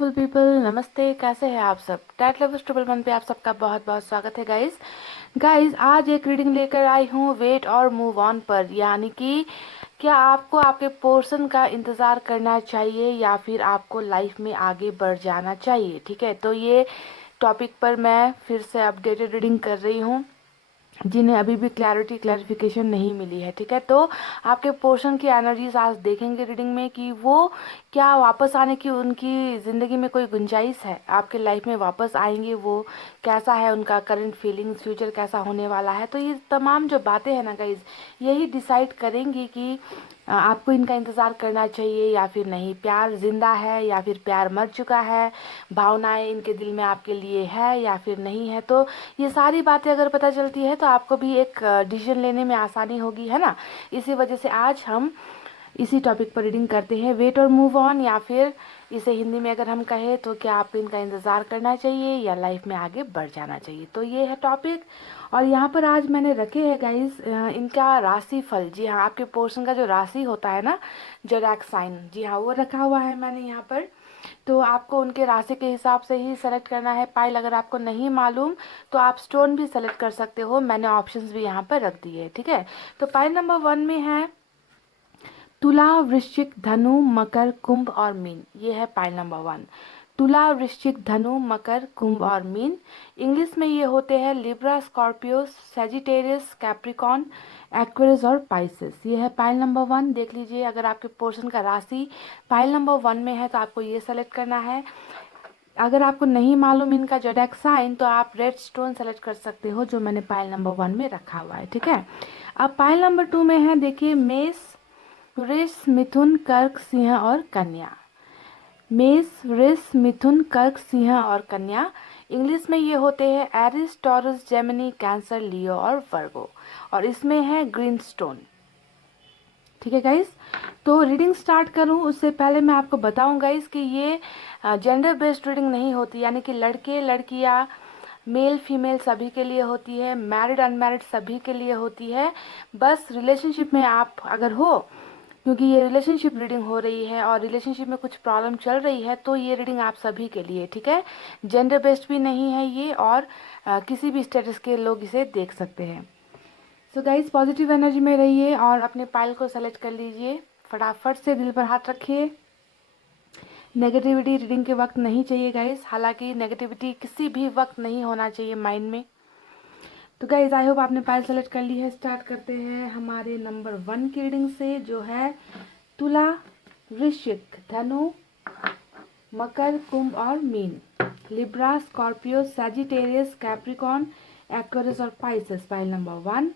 Beautiful people, नमस्ते। कैसे हैं आप सब? टैट लवर्स ट्रिपल वन पे आप सबका बहुत बहुत स्वागत है गाइस आज एक रीडिंग लेकर आई हूँ वेट और मूव ऑन पर, यानी कि क्या आपको आपके पोर्शन का इंतज़ार करना चाहिए या फिर आपको लाइफ में आगे बढ़ जाना चाहिए। ठीक है, तो ये टॉपिक पर मैं फिर से अपडेटेड रीडिंग कर रही हूँ जिन्हें अभी भी क्लैरिफिकेशन नहीं मिली है। ठीक है, तो आपके पोर्शन की एनर्जीज आज देखेंगे रीडिंग में कि वो क्या वापस आने की उनकी ज़िंदगी में कोई गुंजाइश है, आपके लाइफ में वापस आएंगे वो, कैसा है उनका करंट फीलिंग्स, फ्यूचर कैसा होने वाला है। तो ये तमाम जो बातें हैं ना गाइज, यही डिसाइड करेंगी कि आपको इनका इंतज़ार करना चाहिए या फिर नहीं। प्यार जिंदा है या फिर प्यार मर चुका है, भावनाएं इनके दिल में आपके लिए है या फिर नहीं है। तो ये सारी बातें अगर पता चलती है तो आपको भी एक डिसीजन लेने में आसानी होगी, है ना। इसी वजह से आज हम इसी टॉपिक पर रीडिंग करते हैं, वेट और मूव ऑन, या फिर इसे हिंदी में अगर हम कहें तो क्या आपको इनका इंतज़ार करना चाहिए या लाइफ में आगे बढ़ जाना चाहिए। तो ये है टॉपिक। और यहाँ पर आज मैंने रखे हैं गाइस इनका राशि फल। जी हाँ, आपके पोर्शन का जो राशि होता है ना, जोडिएक साइन, जी हाँ वो रखा हुआ है मैंने यहाँ पर। तो आपको उनके राशि के हिसाब से ही सेलेक्ट करना है पाइल। अगर आपको नहीं मालूम तो आप स्टोन भी सेलेक्ट कर सकते हो, मैंने ऑप्शंस भी यहाँ पर रख दिए। ठीक है, तो पाइल नंबर 1 में है तुला, वृश्चिक, धनु, मकर, कुंभ और मीन। ये है पाइल नंबर 1। तुला, वृश्चिक, धनु, मकर, कुंभ और मीन। इंग्लिश में ये होते हैं Libra, Scorpio, Sagittarius, Capricorn, Aquarius और पाइसेस। ये है पाइल नंबर 1। देख लीजिए, अगर आपके पोर्शन का राशि पाइल नंबर 1 में है तो आपको ये सेलेक्ट करना है। अगर आपको नहीं मालूम इनका जोडिएक साइन तो आप रेड स्टोन सेलेक्ट कर सकते हो, जो मैंने पाइल नंबर 1 में रखा हुआ है। ठीक है, अब पाइल नंबर 2 में है, देखिए, मेष, वृष, मिथुन, कर्क, सिंह और कन्या। मेष, वृष, मिथुन, कर्क, सिंह और कन्या। इंग्लिश में ये होते हैं एरिस, टॉरस, जेमिनी, कैंसर, लियो और वर्गो। और इसमें है ग्रीन स्टोन। ठीक है गाइस, तो रीडिंग स्टार्ट करूं उससे पहले मैं आपको बताऊं गाइस कि ये जेंडर बेस्ड रीडिंग नहीं होती, यानी कि लड़के लड़कियां, मेल फीमेल सभी के लिए होती है, मैरिड अनमैरिड सभी के लिए होती है। बस रिलेशनशिप में आप अगर हो, क्योंकि ये रिलेशनशिप रीडिंग हो रही है और रिलेशनशिप में कुछ प्रॉब्लम चल रही है, तो ये रीडिंग आप सभी के लिए। ठीक है, जेंडर बेस्ड भी नहीं है ये, और किसी भी स्टेटस के लोग इसे देख सकते हैं। सो गाइस, पॉजिटिव एनर्जी में रहिए और अपने पाइल को सेलेक्ट कर लीजिए। फटाफट से दिल पर हाथ रखिए। नेगेटिविटी रीडिंग के वक्त नहीं चाहिए गाइस, हालांकि नेगेटिविटी किसी भी वक्त नहीं होना चाहिए माइंड में। तो गाइज, आई होप आपने पाइल सेलेक्ट कर ली है। स्टार्ट करते हैं हमारे नंबर 1 की रीडिंग से, जो है तुला, वृश्चिक, धनु, मकर, कुंभ और mean. Libra, Scorpio, Sagittarius, Capricorn, Aquarius और पाइसेस। Pile number 1।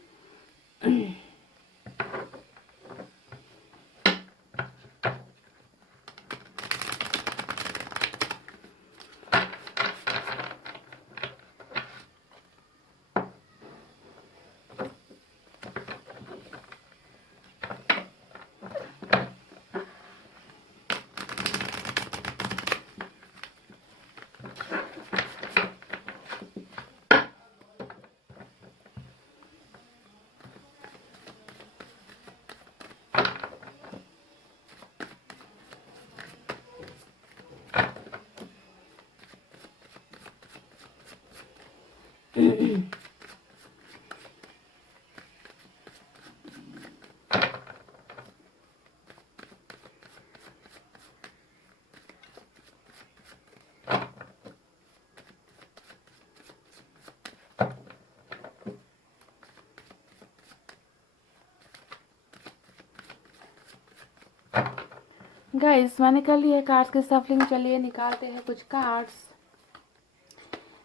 गाइस, मैंने कर ली है कार्ड्स की सफलिंग। चलिए निकालते हैं कुछ कार्ड्स।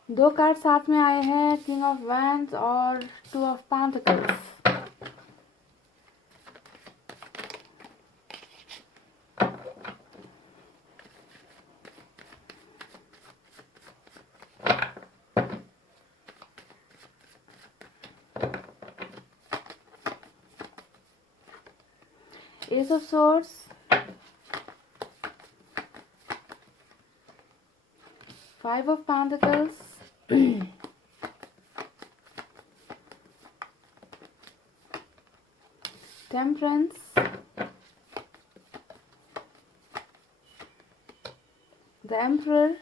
2 कार्ड साथ में आए हैं, किंग ऑफ वैंड्स और 2 of pentacles. Ace of Swords, 5 of Pentacles, Temperance, the emperor,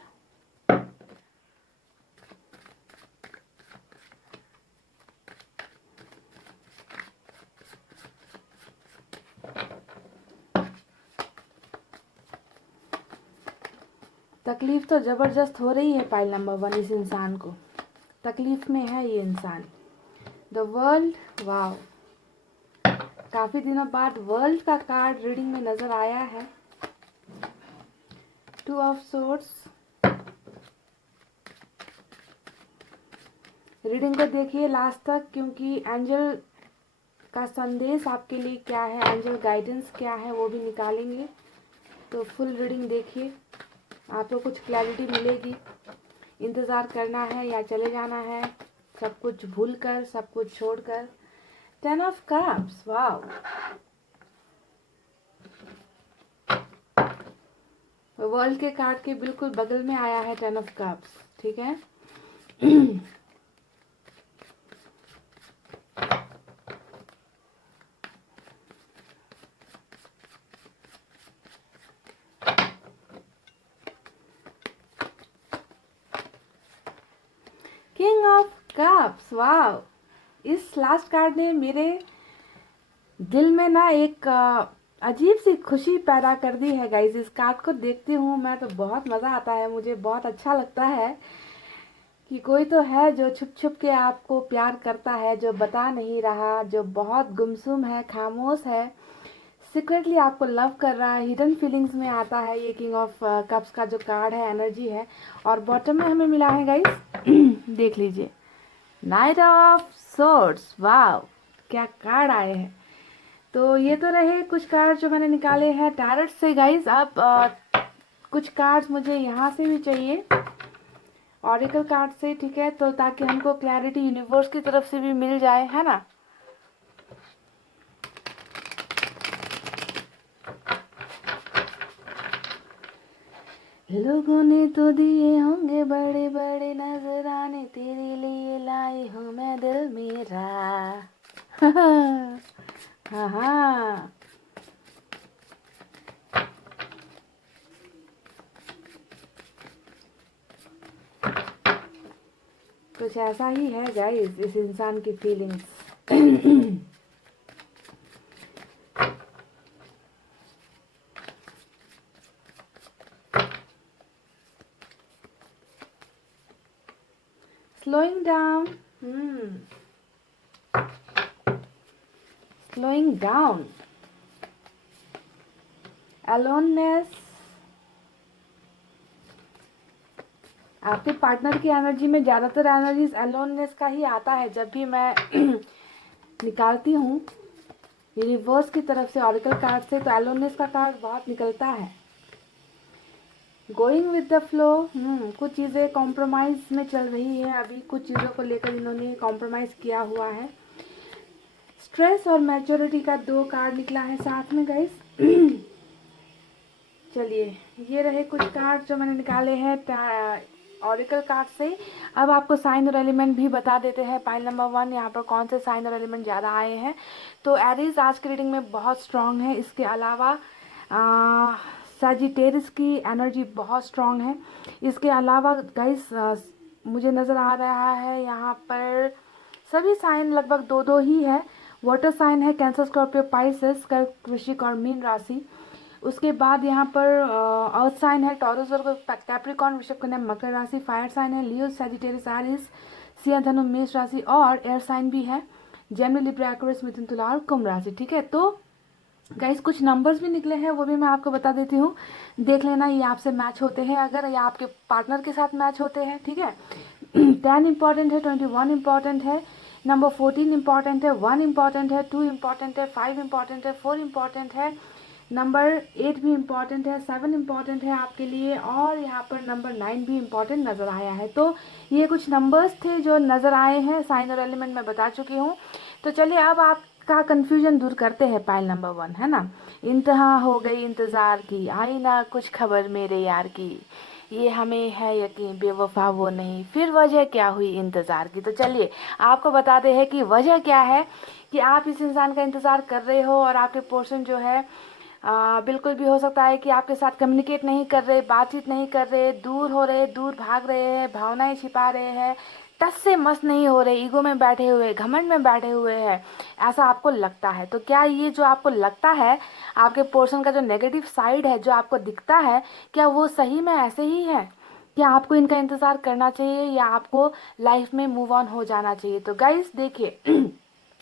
तकलीफ तो ज़बरदस्त हो रही है पाइल नंबर 1 इस इंसान को, तकलीफ में है ये इंसान। द वर्ल्ड, वाव, काफ़ी दिनों बाद वर्ल्ड का कार्ड रीडिंग में नज़र आया है। 2 ऑफ सोर्ड्स, रीडिंग को देखिए लास्ट तक, क्योंकि एंजल का संदेश आपके लिए क्या है, एंजल गाइडेंस क्या है, वो भी निकालेंगे। तो फुल रीडिंग देखिए, आपको कुछ क्लैरिटी मिलेगी। इंतज़ार करना है या चले जाना है, सब कुछ भूल कर, सब कुछ छोड़कर। 10 ऑफ कप्स, वाव, वर्ल्ड के कार्ड के बिल्कुल बगल में आया है 10 ऑफ कप्स, ठीक है। किंग ऑफ कप्स, वाव, इस लास्ट कार्ड ने मेरे दिल में ना एक अजीब सी खुशी पैदा कर दी है गाइस। इस कार्ड को देखती हूँ मैं तो बहुत मज़ा आता है, मुझे बहुत अच्छा लगता है कि कोई तो है जो छुप छुप के आपको प्यार करता है, जो बता नहीं रहा, जो बहुत गुमसुम है, खामोश है, सीक्रेटली आपको लव कर रहा है, हिडन फीलिंग्स में आता है। ये किंग ऑफ कप्स का जो कार्ड है, एनर्जी है। और बॉटम में हमें मिला है गाइस देख लीजिए, नाइट ऑफ सोर्ड्स, वाव, क्या कार्ड आए हैं। तो ये तो रहे कुछ कार्ड जो मैंने निकाले हैं टैरट से गाइस। अब कुछ कार्ड्स मुझे यहाँ से भी चाहिए, ऑरिकल कार्ड से, ठीक है, तो ताकि हमको क्लैरिटी यूनिवर्स की तरफ से भी मिल जाए, है ना। लोगों ने तो दिए होंगे बड़े बड़े नजराने, तेरे लिए लाई हूँ मैं दिल मेरा। हाँ हाँ, कुछ ऐसा ही है गाइस इस इंसान की feelings. slowing down, slowing down, aloneness, आपके पार्टनर की एनर्जी में ज़्यादातर एनर्जीज अलोननेस का ही आता है। जब भी मैं निकालती हूँ यूनिवर्स की तरफ से ऑरिकल कार्ड से, तो अलोननेस का कार्ड बहुत निकलता है। गोइंग विद द फ्लो, कुछ चीज़ें कॉम्प्रोमाइज़ में चल रही है अभी, कुछ चीज़ों को लेकर इन्होंने कॉम्प्रोमाइज़ किया हुआ है। स्ट्रेस और मैच्योरिटी का 2 कार्ड निकला है साथ में गाइस। चलिए, ये रहे कुछ कार्ड जो मैंने निकाले हैं ऑरिकल कार्ड से। अब आपको साइन और एलिमेंट भी बता देते हैं। पाइल नंबर 1 यहाँ पर कौन से साइन और एलिमेंट ज़्यादा आए हैं। तो एरीज आज की रीडिंग में बहुत स्ट्रांग है। इसके अलावा सजिटेरियस की एनर्जी बहुत स्ट्रांग है। इसके अलावा गाइस मुझे नज़र आ रहा है यहाँ पर सभी साइन लगभग 2-2 ही है। वाटर साइन है कैंसर, स्कॉर्पियो, पाइसेस, कर्क, वृश्चिक और मीन राशि। उसके बाद यहाँ पर अर्थ साइन है टॉरस, वर्गो, कैप्रिकॉर्न, वृषभ, कन्या, मकर राशि। फायर साइन है लियो, सजिटेरियस, एरिस, सिंह, धनु, मेष राशि। और एयर साइन भी है जेमिनी, लिब्रा, एक्वेरियस, मिथुन, तुला और कुंभ राशि, ठीक है। तो गाइस कुछ नंबर्स भी निकले हैं, वो भी मैं आपको बता देती हूँ, देख लेना ये आपसे मैच होते हैं अगर, या आपके पार्टनर के साथ मैच होते हैं, ठीक है। 10 इंपॉर्टेंट है, 21 इंपॉर्टेंट है, नंबर 14 इंपॉर्टेंट है, 1 इंपॉर्टेंट है, 2 इंपॉर्टेंट है, 5 इंपॉर्टेंट है, 4 इंपॉर्टेंट है, नंबर 8 भी इम्पॉर्टेंट है, 7 इम्पॉर्टेंट है आपके लिए, और यहाँ पर नंबर 9 भी इम्पॉर्टेंट नज़र आया है। तो ये कुछ नंबर्स थे जो नज़र आए हैं। साइन और एलिमेंट मैं बता चुकी हूँ। तो चलिए अब आपका कन्फ्यूजन दूर करते हैं। पाइल नंबर 1 है ना, इंतहा हो गई इंतज़ार की, आई ना कुछ खबर मेरे यार की, ये हमें है यकीन बेवफा वो नहीं, फिर वजह क्या हुई इंतज़ार की। तो चलिए आपको बताते हैं कि वजह क्या है कि आप इस इंसान का इंतज़ार कर रहे हो, और आपके पोर्शन जो है बिल्कुल भी हो सकता है कि आपके साथ कम्युनिकेट नहीं कर रहे, बातचीत नहीं कर रहे, दूर हो रहे, दूर भाग रहे हैं, भावनाएं छिपा रहे हैं, टस से मस नहीं हो रहे, ईगो में बैठे हुए, घमंड में बैठे हुए हैं, ऐसा आपको लगता है। तो क्या ये जो आपको लगता है, आपके पोर्शन का जो नेगेटिव साइड है जो आपको दिखता है, क्या वो सही में ऐसे ही है? क्या आपको इनका इंतज़ार करना चाहिए या आपको लाइफ में मूव ऑन हो जाना चाहिए? तो गाइस देखिए,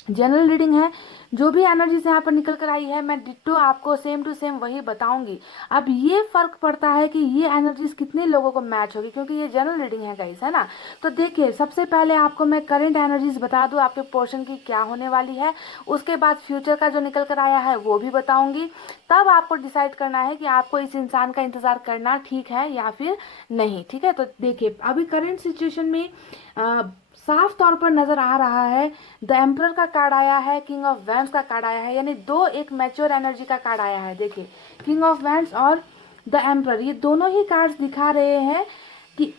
जनरल रीडिंग है, जो भी एनर्जीज यहाँ पर निकल कर आई है मैं डिट्टो आपको सेम टू सेम वही बताऊंगी। अब ये फर्क पड़ता है कि ये एनर्जीज कितने लोगों को मैच होगी, क्योंकि ये जनरल रीडिंग है गाइस, है ना। तो देखिए, सबसे पहले आपको मैं करंट एनर्जीज बता दूं आपके पोर्शन की क्या होने वाली है, उसके बाद फ्यूचर का जो निकल कर आया है वो भी बताऊंगी। तब आपको डिसाइड करना है कि आपको इस इंसान का इंतजार करना ठीक है या फिर नहीं, ठीक है। तो देखिए, अभी करंट सिचुएशन में साफ तौर पर नजर आ रहा है, द एम्परर का कार्ड आया है, किंग ऑफ वैंड्स का कार्ड आया है, यानी दो एक मैच्योर एनर्जी का कार्ड आया है। देखिए, किंग ऑफ वैंड्स और द एम्परर, ये दोनों ही कार्ड्स दिखा रहे हैं कि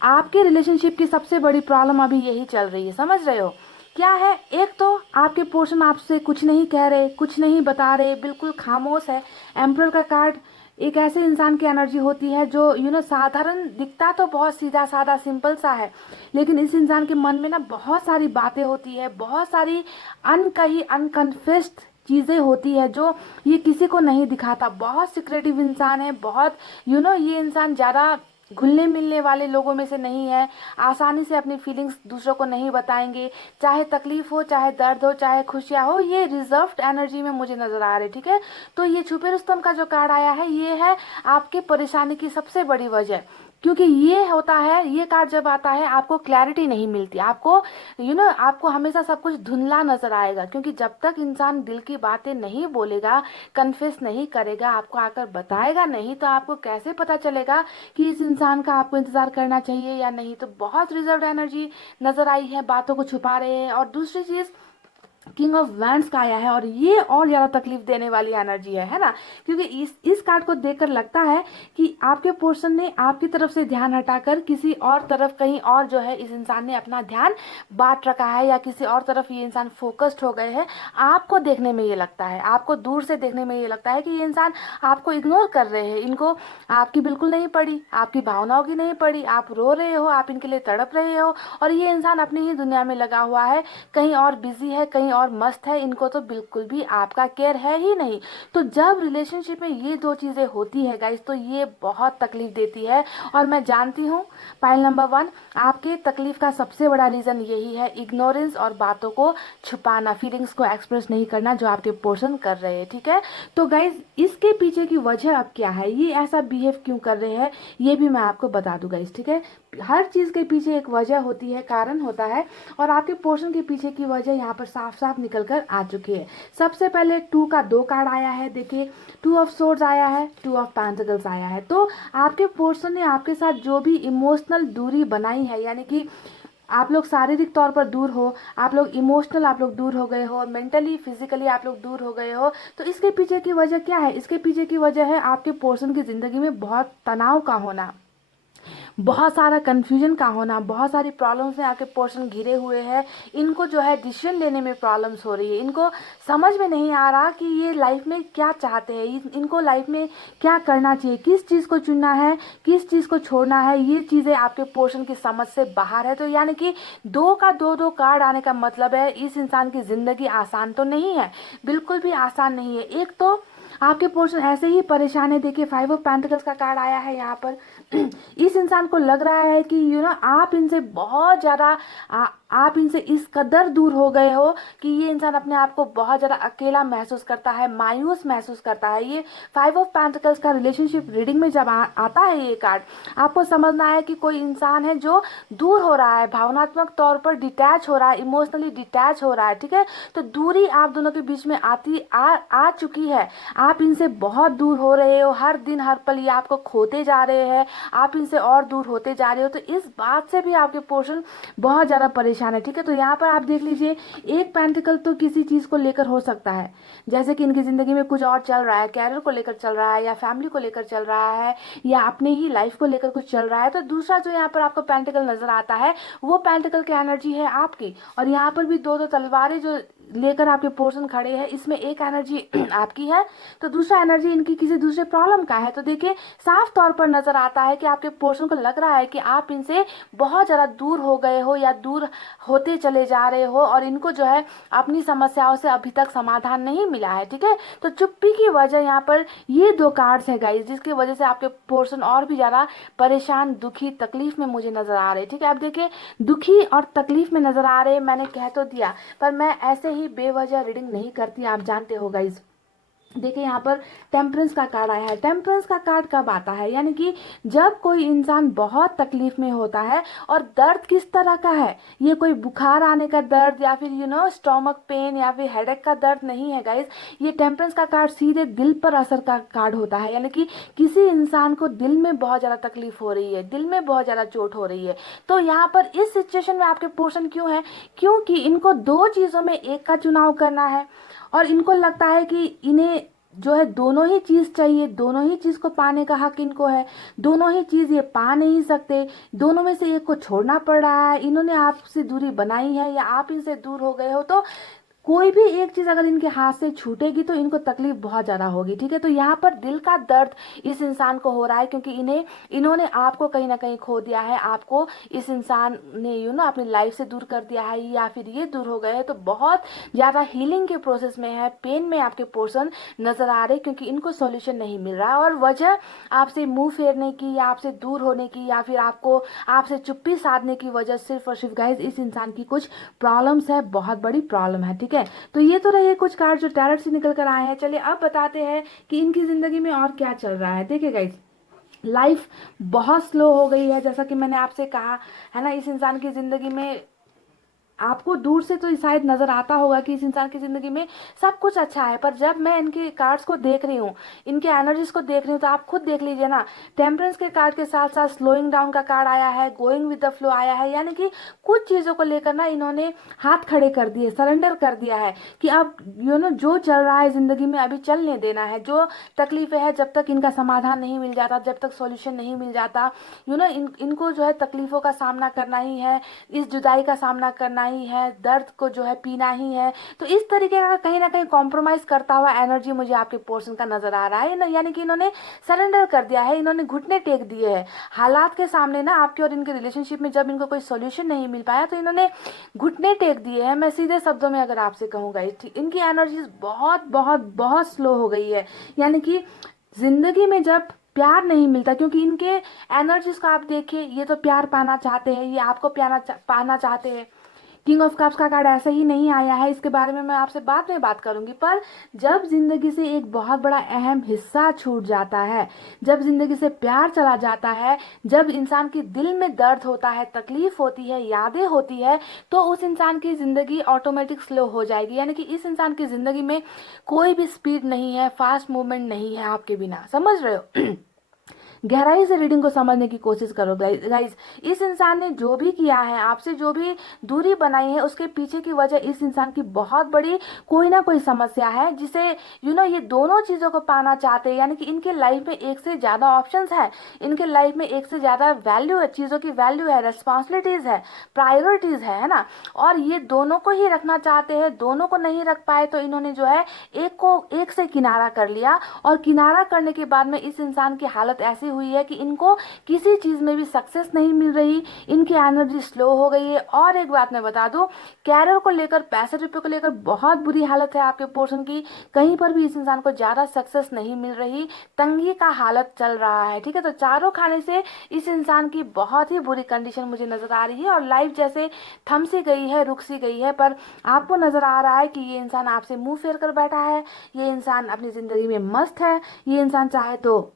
आपके रिलेशनशिप की सबसे बड़ी प्रॉब्लम अभी यही चल रही है। समझ रहे हो क्या है? एक तो आपके पोर्शन आपसे कुछ नहीं कह रहे, कुछ नहीं बता रहे, बिल्कुल खामोश है। एम्परर का कार्ड एक ऐसे इंसान की एनर्जी होती है जो साधारण दिखता तो बहुत सीधा साधा सिंपल सा है, लेकिन इस इंसान के मन में ना बहुत सारी बातें होती है, बहुत सारी अनकही अनकन्फेस्ड चीजें होती है जो ये किसी को नहीं दिखाता। बहुत सिक्रेटिव इंसान है, बहुत ये इंसान ज्यादा घुलने मिलने वाले लोगों में से नहीं है, आसानी से अपनी फीलिंग्स दूसरों को नहीं बताएंगे, चाहे तकलीफ हो, चाहे दर्द हो, चाहे खुशियां हो, ये रिजर्व्ड एनर्जी में मुझे नजर आ रहे, ठीक है। तो ये छुपे रुस्तम का जो कार्ड आया है, ये है आपके परेशानी की सबसे बड़ी वजह, क्योंकि ये होता है, ये कार्ड जब आता है आपको क्लैरिटी नहीं मिलती, आपको आपको हमेशा सब कुछ धुंधला नजर आएगा, क्योंकि जब तक इंसान दिल की बातें नहीं बोलेगा, कन्फेस नहीं करेगा, आपको आकर बताएगा नहीं, तो आपको कैसे पता चलेगा कि इस इंसान का आपको इंतजार करना चाहिए या नहीं। तो बहुत रिजर्व्ड एनर्जी नजर आई है, बातों को छुपा रहे हैं। और दूसरी चीज, किंग ऑफ वैंड्स का आया है, और ये और ज्यादा तकलीफ देने वाली एनर्जी है ना, क्योंकि इस कार्ड को देखकर लगता है कि आपके पोर्शन ने आपकी तरफ से ध्यान हटाकर किसी और तरफ, कहीं और जो है इस इंसान ने अपना ध्यान बांट रखा है, या किसी और तरफ ये इंसान फोकस्ड हो गए हैं। आपको देखने में ये लगता है, आपको दूर से देखने में ये लगता है कि ये इंसान आपको इग्नोर कर रहे हैं, इनको आपकी बिल्कुल नहीं पड़ी, आपकी भावनाओं की नहीं पड़ी, आप रो रहे हो, आप इनके लिए तड़प रहे हो, और ये इंसान अपनी ही दुनिया में लगा हुआ है, कहीं और बिजी है, कहीं और मस्त है, इनको तो बिल्कुल भी आपका केयर है ही नहीं। तो जब रिलेशनशिप में ये दो चीजें होती है गाइस, तो ये बहुत तकलीफ देती है। और मैं जानती हूँ पाइल नंबर 1, आपके तकलीफ का सबसे बड़ा रीजन यही है, इग्नोरेंस और बातों को छुपाना, फीलिंग्स को एक्सप्रेस नहीं करना, जो आपके पोर्शन कर रहे हैं, ठीक है। तो गाइस, इसके पीछे की वजह अब क्या है, ये ऐसा बिहेव क्यों कर रहे हैं, ये भी मैं आपको बता दूं गाइस, ठीक है। हर चीज के पीछे एक वजह होती है, कारण होता है, और आपके पोर्शन के पीछे की वजह यहाँ पर साफ साफ निकल कर आ चुकी है। सबसे पहले 2 का 2 कार्ड आया है, देखिए 2 ऑफ सोर्ड्स आया है, 2 ऑफ पेंटिकल्स आया है। तो आपके पोर्शन ने आपके साथ जो भी इमोशनल दूरी बनाई है, यानी कि आप लोग शारीरिक तौर पर दूर हो, आप लोग इमोशनल आप लोग दूर हो गए हो, मेंटली फिजिकली आप लोग दूर हो गए हो, तो इसके पीछे की वजह क्या है? इसके पीछे की वजह है आपके पोर्शन की जिंदगी में बहुत तनाव का होना, बहुत सारा कंफ्यूजन का होना, बहुत सारी प्रॉब्लम्स में आपके पोर्शन घिरे हुए हैं। इनको जो है डिसीजन लेने में प्रॉब्लम्स हो रही है, इनको समझ में नहीं आ रहा कि ये लाइफ में क्या चाहते हैं, इनको लाइफ में क्या करना चाहिए, किस चीज़ को चुनना है, किस चीज़ को छोड़ना है, ये चीज़ें आपके पोर्शन की समझ से बाहर है। तो यानी कि 2 का 2 कार्ड आने का मतलब है इस इंसान की ज़िंदगी आसान तो नहीं है, बिल्कुल भी आसान नहीं है। एक तो आपके पोर्शन ऐसे ही परेशान है, देखिए 5 ऑफ पेंटिकल्स का कार्ड आया है यहाँ पर। इस इंसान को लग रहा है कि आप इनसे बहुत ज़्यादा आप इनसे इस कदर दूर हो गए हो कि ये इंसान अपने आप को बहुत ज़्यादा अकेला महसूस करता है, मायूस महसूस करता है। ये 5 ऑफ पेंटिकल्स का रिलेशनशिप रीडिंग में जब आता है ये कार्ड, आपको समझना है कि कोई इंसान है जो दूर हो रहा है, भावनात्मक तौर पर डिटैच हो रहा है, इमोशनली डिटैच हो रहा है, ठीक है। तो दूरी आप दोनों के बीच में आ चुकी है, आप इनसे बहुत दूर हो रहे हो, हर दिन हर पल ये आपको खोते जा रहे हैं, आप इनसे और दूर होते जा रहे हो। तो इस बात से भी आपके पोर्शन बहुत ज़्यादा परेशान है, ठीक है। तो यहाँ पर आप देख लीजिए, एक पेंटिकल तो किसी चीज़ को लेकर हो सकता है, जैसे कि इनकी ज़िंदगी में कुछ और चल रहा है, कैरियर को लेकर चल रहा है, या फैमिली को लेकर चल रहा है, या अपने ही लाइफ को लेकर कुछ चल रहा है। तो दूसरा जो यहाँ पर आपको पेंटिकल नजर आता है, वो पेंटिकल की एनर्जी है आपकी, और यहाँ पर भी 2 तलवारें जो लेकर आपके पोर्शन खड़े हैं, इसमें एक एनर्जी आपकी है तो दूसरा एनर्जी इनकी किसी दूसरे प्रॉब्लम का है। तो देखिए साफ तौर पर नजर आता है कि आपके पोर्शन को लग रहा है कि आप इनसे बहुत ज़्यादा दूर हो गए हो या दूर होते चले जा रहे हो और इनको जो है अपनी समस्याओं से अभी तक समाधान नहीं मिला है। ठीक है, तो चुप्पी की वजह यहाँ पर ये दो कार्ड्स है गाइस, जिसकी वजह से आपके पोर्शन और भी ज़्यादा परेशान, दुखी, तकलीफ में मुझे नजर आ रहे हैं। ठीक है, आप देखिए दुखी और तकलीफ में नजर आ रहे हैं, मैंने कह तो दिया पर मैं ऐसे ही बेवजह रीडिंग नहीं करती, आप जानते हो गाइस। देखिए यहाँ पर टेम्परेंस का कार्ड आया है। टेम्परेंस का कार्ड कब आता है, यानी कि जब कोई इंसान बहुत तकलीफ में होता है। और दर्द किस तरह का है, ये कोई बुखार आने का दर्द या फिर स्टोमक पेन या फिर हेडेक का दर्द नहीं है गाइस। ये टेम्परेंस का कार्ड सीधे दिल पर असर का कार्ड होता है, यानी कि किसी इंसान को दिल में बहुत ज़्यादा तकलीफ हो रही है, दिल में बहुत ज़्यादा चोट हो रही है। तो यहाँ पर इस सिचुएशन में आपके पोर्शन क्यों है, क्योंकि इनको दो चीज़ों में एक का चुनाव करना है और इनको लगता है कि इन्हें जो है दोनों ही चीज चाहिए, दोनों ही चीज को पाने का हक इनको है, दोनों ही चीज ये पा नहीं सकते, दोनों में से एक को छोड़ना पड़ रहा है। इन्होंने आपसे दूरी बनाई है या आप इनसे दूर हो गए हो, तो कोई भी एक चीज अगर इनके हाथ से छूटेगी तो इनको तकलीफ बहुत ज्यादा होगी। ठीक है, तो यहाँ पर दिल का दर्द इस इंसान को हो रहा है क्योंकि इन्होंने आपको कहीं ना कहीं खो दिया है, आपको इस इंसान ने अपनी लाइफ से दूर कर दिया है या फिर ये दूर हो गए हैं। तो बहुत ज्यादा हीलिंग के प्रोसेस में है, पेन में आपके पोर्शन नजर आ रहे क्योंकि इनको सॉल्यूशन नहीं मिल रहा और वजह आपसे मुंह फेरने की या आपसे दूर होने की या फिर आपसे चुप्पी साधने की वजह सिर्फ और सिर्फ गाइस इस इंसान की कुछ प्रॉब्लम्स है, बहुत बड़ी प्रॉब्लम है। ठीक है, तो ये तो रहे कुछ कार्ड जो टैरोट से निकल कर आए हैं। चलिए अब बताते हैं कि इनकी जिंदगी में और क्या चल रहा है। देखिए गाइस, लाइफ बहुत स्लो हो गई है, जैसा कि मैंने आपसे कहा है ना। इस इंसान की जिंदगी में आपको दूर से तो शायद नजर आता होगा कि इस इंसान की जिंदगी में सब कुछ अच्छा है, पर जब मैं इनके कार्ड्स को देख रही हूँ, इनके एनर्जीज को देख रही हूँ, तो आप खुद देख लीजिए ना। टेम्परेंस के कार्ड के साथ साथ स्लोइंग डाउन का कार्ड आया है, गोइंग विद द फ्लो आया है, यानी कि कुछ चीजों को लेकर ना इन्होंने हाथ खड़े कर दिए, सरेंडर कर दिया है कि अब जो चल रहा है जिंदगी में अभी चलने देना है। जो तकलीफें है जब तक इनका समाधान नहीं मिल जाता, जब तक सॉल्यूशन नहीं मिल जाता, इनको जो है तकलीफों का सामना करना ही है, इस जुदाई का सामना करना ही है, दर्द को जो है पीना ही है। तो इस तरीके का कहीं ना कहीं कॉम्प्रोमाइज करता हुआ एनर्जी मुझे आपके पोर्शन का नजर आ रहा है, यानी कि इन्होंने सरेंडर कर दिया है, इन्होंने घुटने टेक दिए हैं हालात के सामने ना। आपके और इनके रिलेशनशिप में जब इनको कोई सोल्यूशन नहीं मिल पाया तो इन्होंने घुटने टेक दिए हैं। मैं सीधे शब्दों में अगर आपसे कहूँगा, इनकी एनर्जी बहुत बहुत बहुत स्लो हो गई है, यानी कि जिंदगी में जब प्यार नहीं मिलता, क्योंकि इनके एनर्जीज को आप देखिए, ये तो प्यार पाना चाहते हैं, ये आपको पाना चाहते हैं। किंग ऑफ कप्स का कार्ड ऐसे ही नहीं आया है, इसके बारे में मैं आपसे बाद में बात करूंगी। पर जब जिंदगी से एक बहुत बड़ा अहम हिस्सा छूट जाता है, जब जिंदगी से प्यार चला जाता है, जब इंसान के दिल में दर्द होता है, तकलीफ होती है, यादें होती है, तो उस इंसान की जिंदगी ऑटोमेटिक स्लो हो जाएगी। यानी कि इस इंसान की जिंदगी में कोई भी स्पीड नहीं है, फास्ट मूवमेंट नहीं है आपके बिना, समझ रहे हो। गहराई से रीडिंग को समझने की कोशिश करो गाइस। इस इंसान ने जो भी किया है, आपसे जो भी दूरी बनाई है, उसके पीछे की वजह इस इंसान की बहुत बड़ी कोई ना कोई समस्या है, जिसे ये दोनों चीजों को पाना चाहते हैं। यानी कि इनके लाइफ में एक से ज्यादा ऑप्शंस है, इनके लाइफ में एक से ज्यादा वैल्यू है, चीजों की वैल्यू है, रेस्पॉन्सिबिलिटीज है, प्रायोरिटीज है ना। और ये दोनों को ही रखना चाहते हैं, दोनों को नहीं रख पाए तो इन्होंने जो है एक से किनारा कर लिया। और किनारा करने के बाद में इस इंसान की हालत ऐसी हुई है कि इनको किसी चीज में भी सक्सेस नहीं मिल रही, इनकी एनर्जी स्लो हो गई है। और एक बात मैं बता दूं, कैरियर को लेकर, पैसे रुपए को लेकर बहुत बुरी हालत है आपके पोर्शन की। कहीं पर भी इस इंसान को ज्यादा सक्सेस नहीं मिल रही, तंगी का हालत चल रहा है। ठीक है, तो चारों खाने से इस इंसान की बहुत ही बुरी कंडीशन मुझे नजर आ रही है और लाइफ जैसे थम सी गई है, रुक सी गई है। पर आपको नजर आ रहा है कि ये इंसान आपसे मुंह फेर कर बैठा है, ये इंसान अपनी जिंदगी में मस्त है, ये इंसान चाहे तो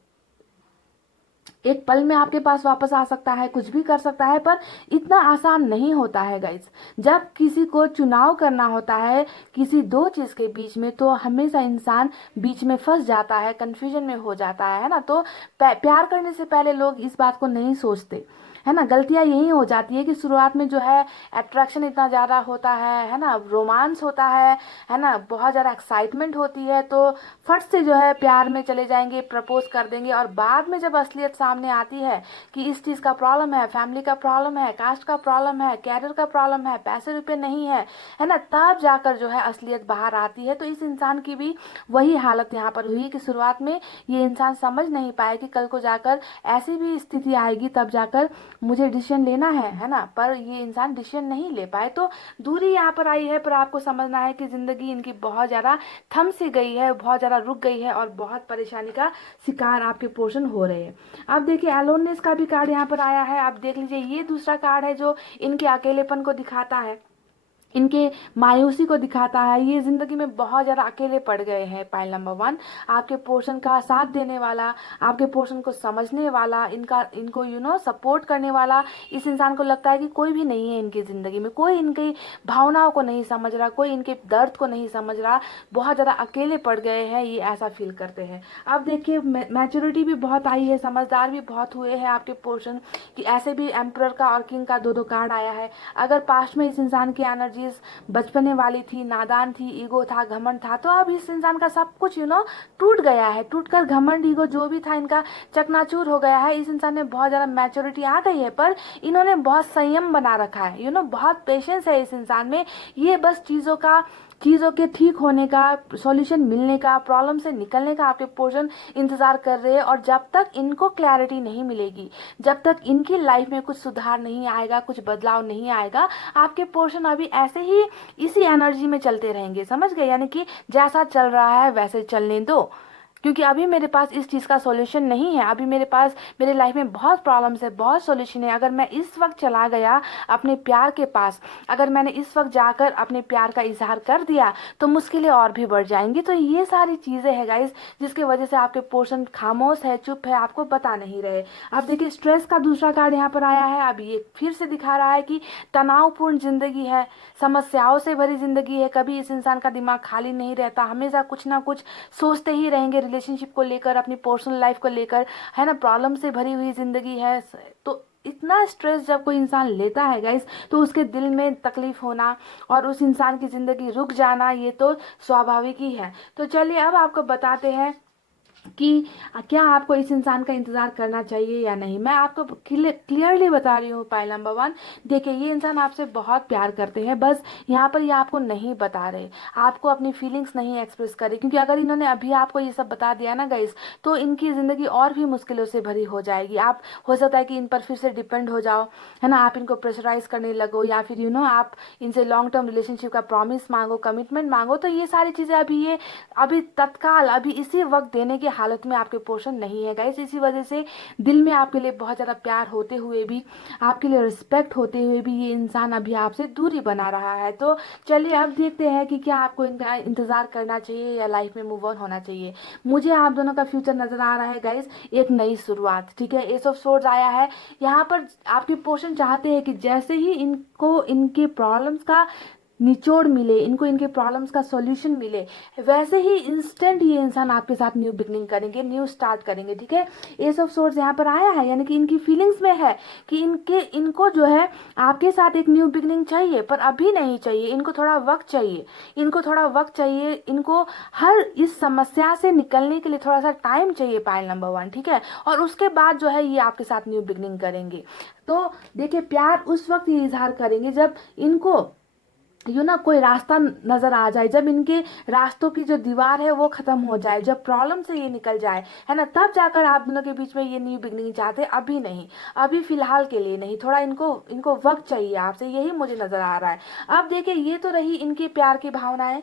एक पल में आपके पास वापस आ सकता है, कुछ भी कर सकता है। पर इतना आसान नहीं होता है गाइस। जब किसी को चुनाव करना होता है किसी दो चीज के बीच में, तो हमेशा इंसान बीच में फंस जाता है, कंफ्यूजन में हो जाता है ना। तो प्यार करने से पहले लोग इस बात को नहीं सोचते, है ना। गलतियाँ यही हो जाती है कि शुरुआत में जो है अट्रैक्शन इतना ज़्यादा होता है ना, रोमांस होता है ना, बहुत ज़्यादा एक्साइटमेंट होती है, तो फट से जो है प्यार में चले जाएंगे, प्रपोज कर देंगे, और बाद में जब असलियत सामने आती है कि इस चीज़ का प्रॉब्लम है, फैमिली का प्रॉब्लम है, कास्ट का प्रॉब्लम है, कैरियर का प्रॉब्लम है, पैसे रुपए नहीं है ना, तब जाकर जो है असलियत बाहर आती है। तो इस इंसान की भी वही हालत यहाँ पर हुई कि शुरुआत में ये इंसान समझ नहीं पाए कि कल को जाकर ऐसी भी स्थिति आएगी, तब जाकर मुझे डिसीजन लेना है ना, पर ये इंसान डिसीजन नहीं ले पाए। तो दूरी यहाँ पर आई है, पर आपको समझना है कि ज़िंदगी इनकी बहुत ज़्यादा थम सी गई है, बहुत ज़्यादा रुक गई है, और बहुत परेशानी का शिकार आपके पोर्शन हो रहे हैं। अब देखिए अलोननेस का भी कार्ड यहाँ पर आया है। आप देख लीजिए, ये दूसरा कार्ड है जो इनके अकेलेपन को दिखाता है, इनके मायूसी को दिखाता है। ये ज़िंदगी में बहुत ज़्यादा अकेले पड़ गए हैं। पाइल नंबर 1, आपके पोर्शन का साथ देने वाला, आपके पोर्शन को समझने वाला, इनको सपोर्ट करने वाला, इस इंसान को लगता है कि कोई भी नहीं है इनकी ज़िंदगी में, कोई इनकी भावनाओं को नहीं समझ रहा, कोई इनके दर्द को नहीं समझ रहा, बहुत ज़्यादा अकेले पड़ गए हैं, ये ऐसा फील करते हैं। अब देखिए मैच्योरिटी भी बहुत आई है, समझदार भी बहुत हुए हैं आपके पोर्शन, कि ऐसे भी एम्परर का और किंग का दो कार्ड आया है। अगर पास्ट में इस इंसान की एनर्जी बचपने वाली थी, नादान थी, ईगो था, घमंड था, तो अब इस इंसान का सब कुछ टूट गया है, टूटकर घमंड ईगो जो भी था इनका चकनाचूर हो गया है। इस इंसान में बहुत ज़्यादा मैच्योरिटी आ गई है, पर इन्होंने बहुत संयम बना रखा है, बहुत पेशेंस है इस इंसान में। ये बस चीज़ों के ठीक होने का, सॉल्यूशन मिलने का, प्रॉब्लम से निकलने का आपके पोर्शन इंतज़ार कर रहे हैं। और जब तक इनको क्लैरिटी नहीं मिलेगी, जब तक इनकी लाइफ में कुछ सुधार नहीं आएगा, कुछ बदलाव नहीं आएगा, आपके पोर्शन अभी ऐसे ही इसी एनर्जी में चलते रहेंगे, समझ गए। यानी कि जैसा चल रहा है वैसे चलने दो, क्योंकि अभी मेरे पास इस चीज़ का सॉल्यूशन नहीं है। अभी मेरे पास, मेरे लाइफ में बहुत प्रॉब्लम्स है, बहुत सॉल्यूशन है। अगर मैं इस वक्त चला गया अपने प्यार के पास, अगर मैंने इस वक्त जाकर अपने प्यार का इजहार कर दिया, तो मुश्किलें और भी बढ़ जाएंगी। तो ये सारी चीज़ें हैं गाइस, जिसके वजह से आपके पोर्शन खामोश है, चुप है, आपको बता नहीं रहे। अब देखिए स्ट्रेस का दूसरा कार्ड यहाँ पर आया है। अब ये फिर से दिखा रहा है कि तनावपूर्ण जिंदगी है, समस्याओं से भरी जिंदगी है। कभी इस इंसान का दिमाग खाली नहीं रहता, हमेशा कुछ ना कुछ सोचते ही रहेंगे, रिलेशनशिप को लेकर, अपनी पर्सनल लाइफ को लेकर, है ना। प्रॉब्लम से भरी हुई जिंदगी है। तो इतना स्ट्रेस जब कोई इंसान लेता है गाइस, तो उसके दिल में तकलीफ होना और उस इंसान की ज़िंदगी रुक जाना, ये तो स्वाभाविक ही है। तो चलिए अब आपको बताते हैं कि क्या आपको इस इंसान का इंतज़ार करना चाहिए या नहीं। मैं आपको क्लियरली बता रही हूँ। पाइल नंबर 1, देखिए ये इंसान आपसे बहुत प्यार करते हैं, बस यहाँ पर ये आपको नहीं बता रहे, आपको अपनी फीलिंग्स नहीं एक्सप्रेस करे, क्योंकि अगर इन्होंने अभी आपको ये सब बता दिया ना गाइस, तो इनकी ज़िंदगी और भी मुश्किलों से भरी हो जाएगी। आप, हो सकता है कि इन पर फिर से डिपेंड हो जाओ, है ना, आप इनको प्रेशराइज करने लगो, या फिर आप इनसे लॉन्ग टर्म रिलेशनशिप का प्रॉमिस मांगो, कमिटमेंट मांगो। तो ये सारी चीज़ें अभी तत्काल, अभी इसी वक्त देने की हालत में आपके पोर्शन नहीं है गाइस। इसी वजह से दिल में आपके लिए बहुत ज़्यादा प्यार होते हुए भी, आपके लिए रिस्पेक्ट होते हुए भी, ये इंसान अभी आपसे दूरी बना रहा है। तो चलिए अब देखते हैं कि क्या आपको इनका इंतज़ार करना चाहिए या लाइफ में मूव ऑन होना चाहिए। मुझे आप दोनों का फ्यूचर नज़र आ रहा है गाइस, एक नई शुरुआत, ठीक है। एस ऑफ सोर्ड्स आया है यहाँ पर। आपके पोर्शन चाहते हैं कि जैसे ही इनको इनके प्रॉब्लम्स का निचोड़ मिले, इनको इनके प्रॉब्लम्स का सॉल्यूशन मिले, वैसे ही इंस्टेंट ये इंसान आपके साथ न्यू बिगनिंग करेंगे, न्यू स्टार्ट करेंगे, ठीक है। एस ऑफ सोर्ड्स यहाँ पर आया है, यानी कि इनकी फीलिंग्स में है कि इनको जो है आपके साथ एक न्यू बिगनिंग चाहिए, पर अभी नहीं चाहिए, इनको थोड़ा वक्त चाहिए, इनको थोड़ा वक्त चाहिए, इनको हर इस समस्या से निकलने के लिए थोड़ा सा टाइम चाहिए। पाइल नंबर 1, ठीक है। और उसके बाद जो है ये आपके साथ न्यू बिगनिंग करेंगे। तो देखिए प्यार उस वक्त ये इजहार करेंगे जब इनको कोई रास्ता नजर आ जाए, जब इनके रास्तों की जो दीवार है वो खत्म हो जाए, जब प्रॉब्लम से ये निकल जाए, है ना, तब जाकर आप दोनों के बीच में ये न्यू बिगनिंग चाहते, अभी नहीं, अभी फिलहाल के लिए नहीं, थोड़ा इनको वक्त चाहिए आपसे, यही मुझे नजर आ रहा है। अब देखिए ये तो रही इनकी प्यार की भावनाएं,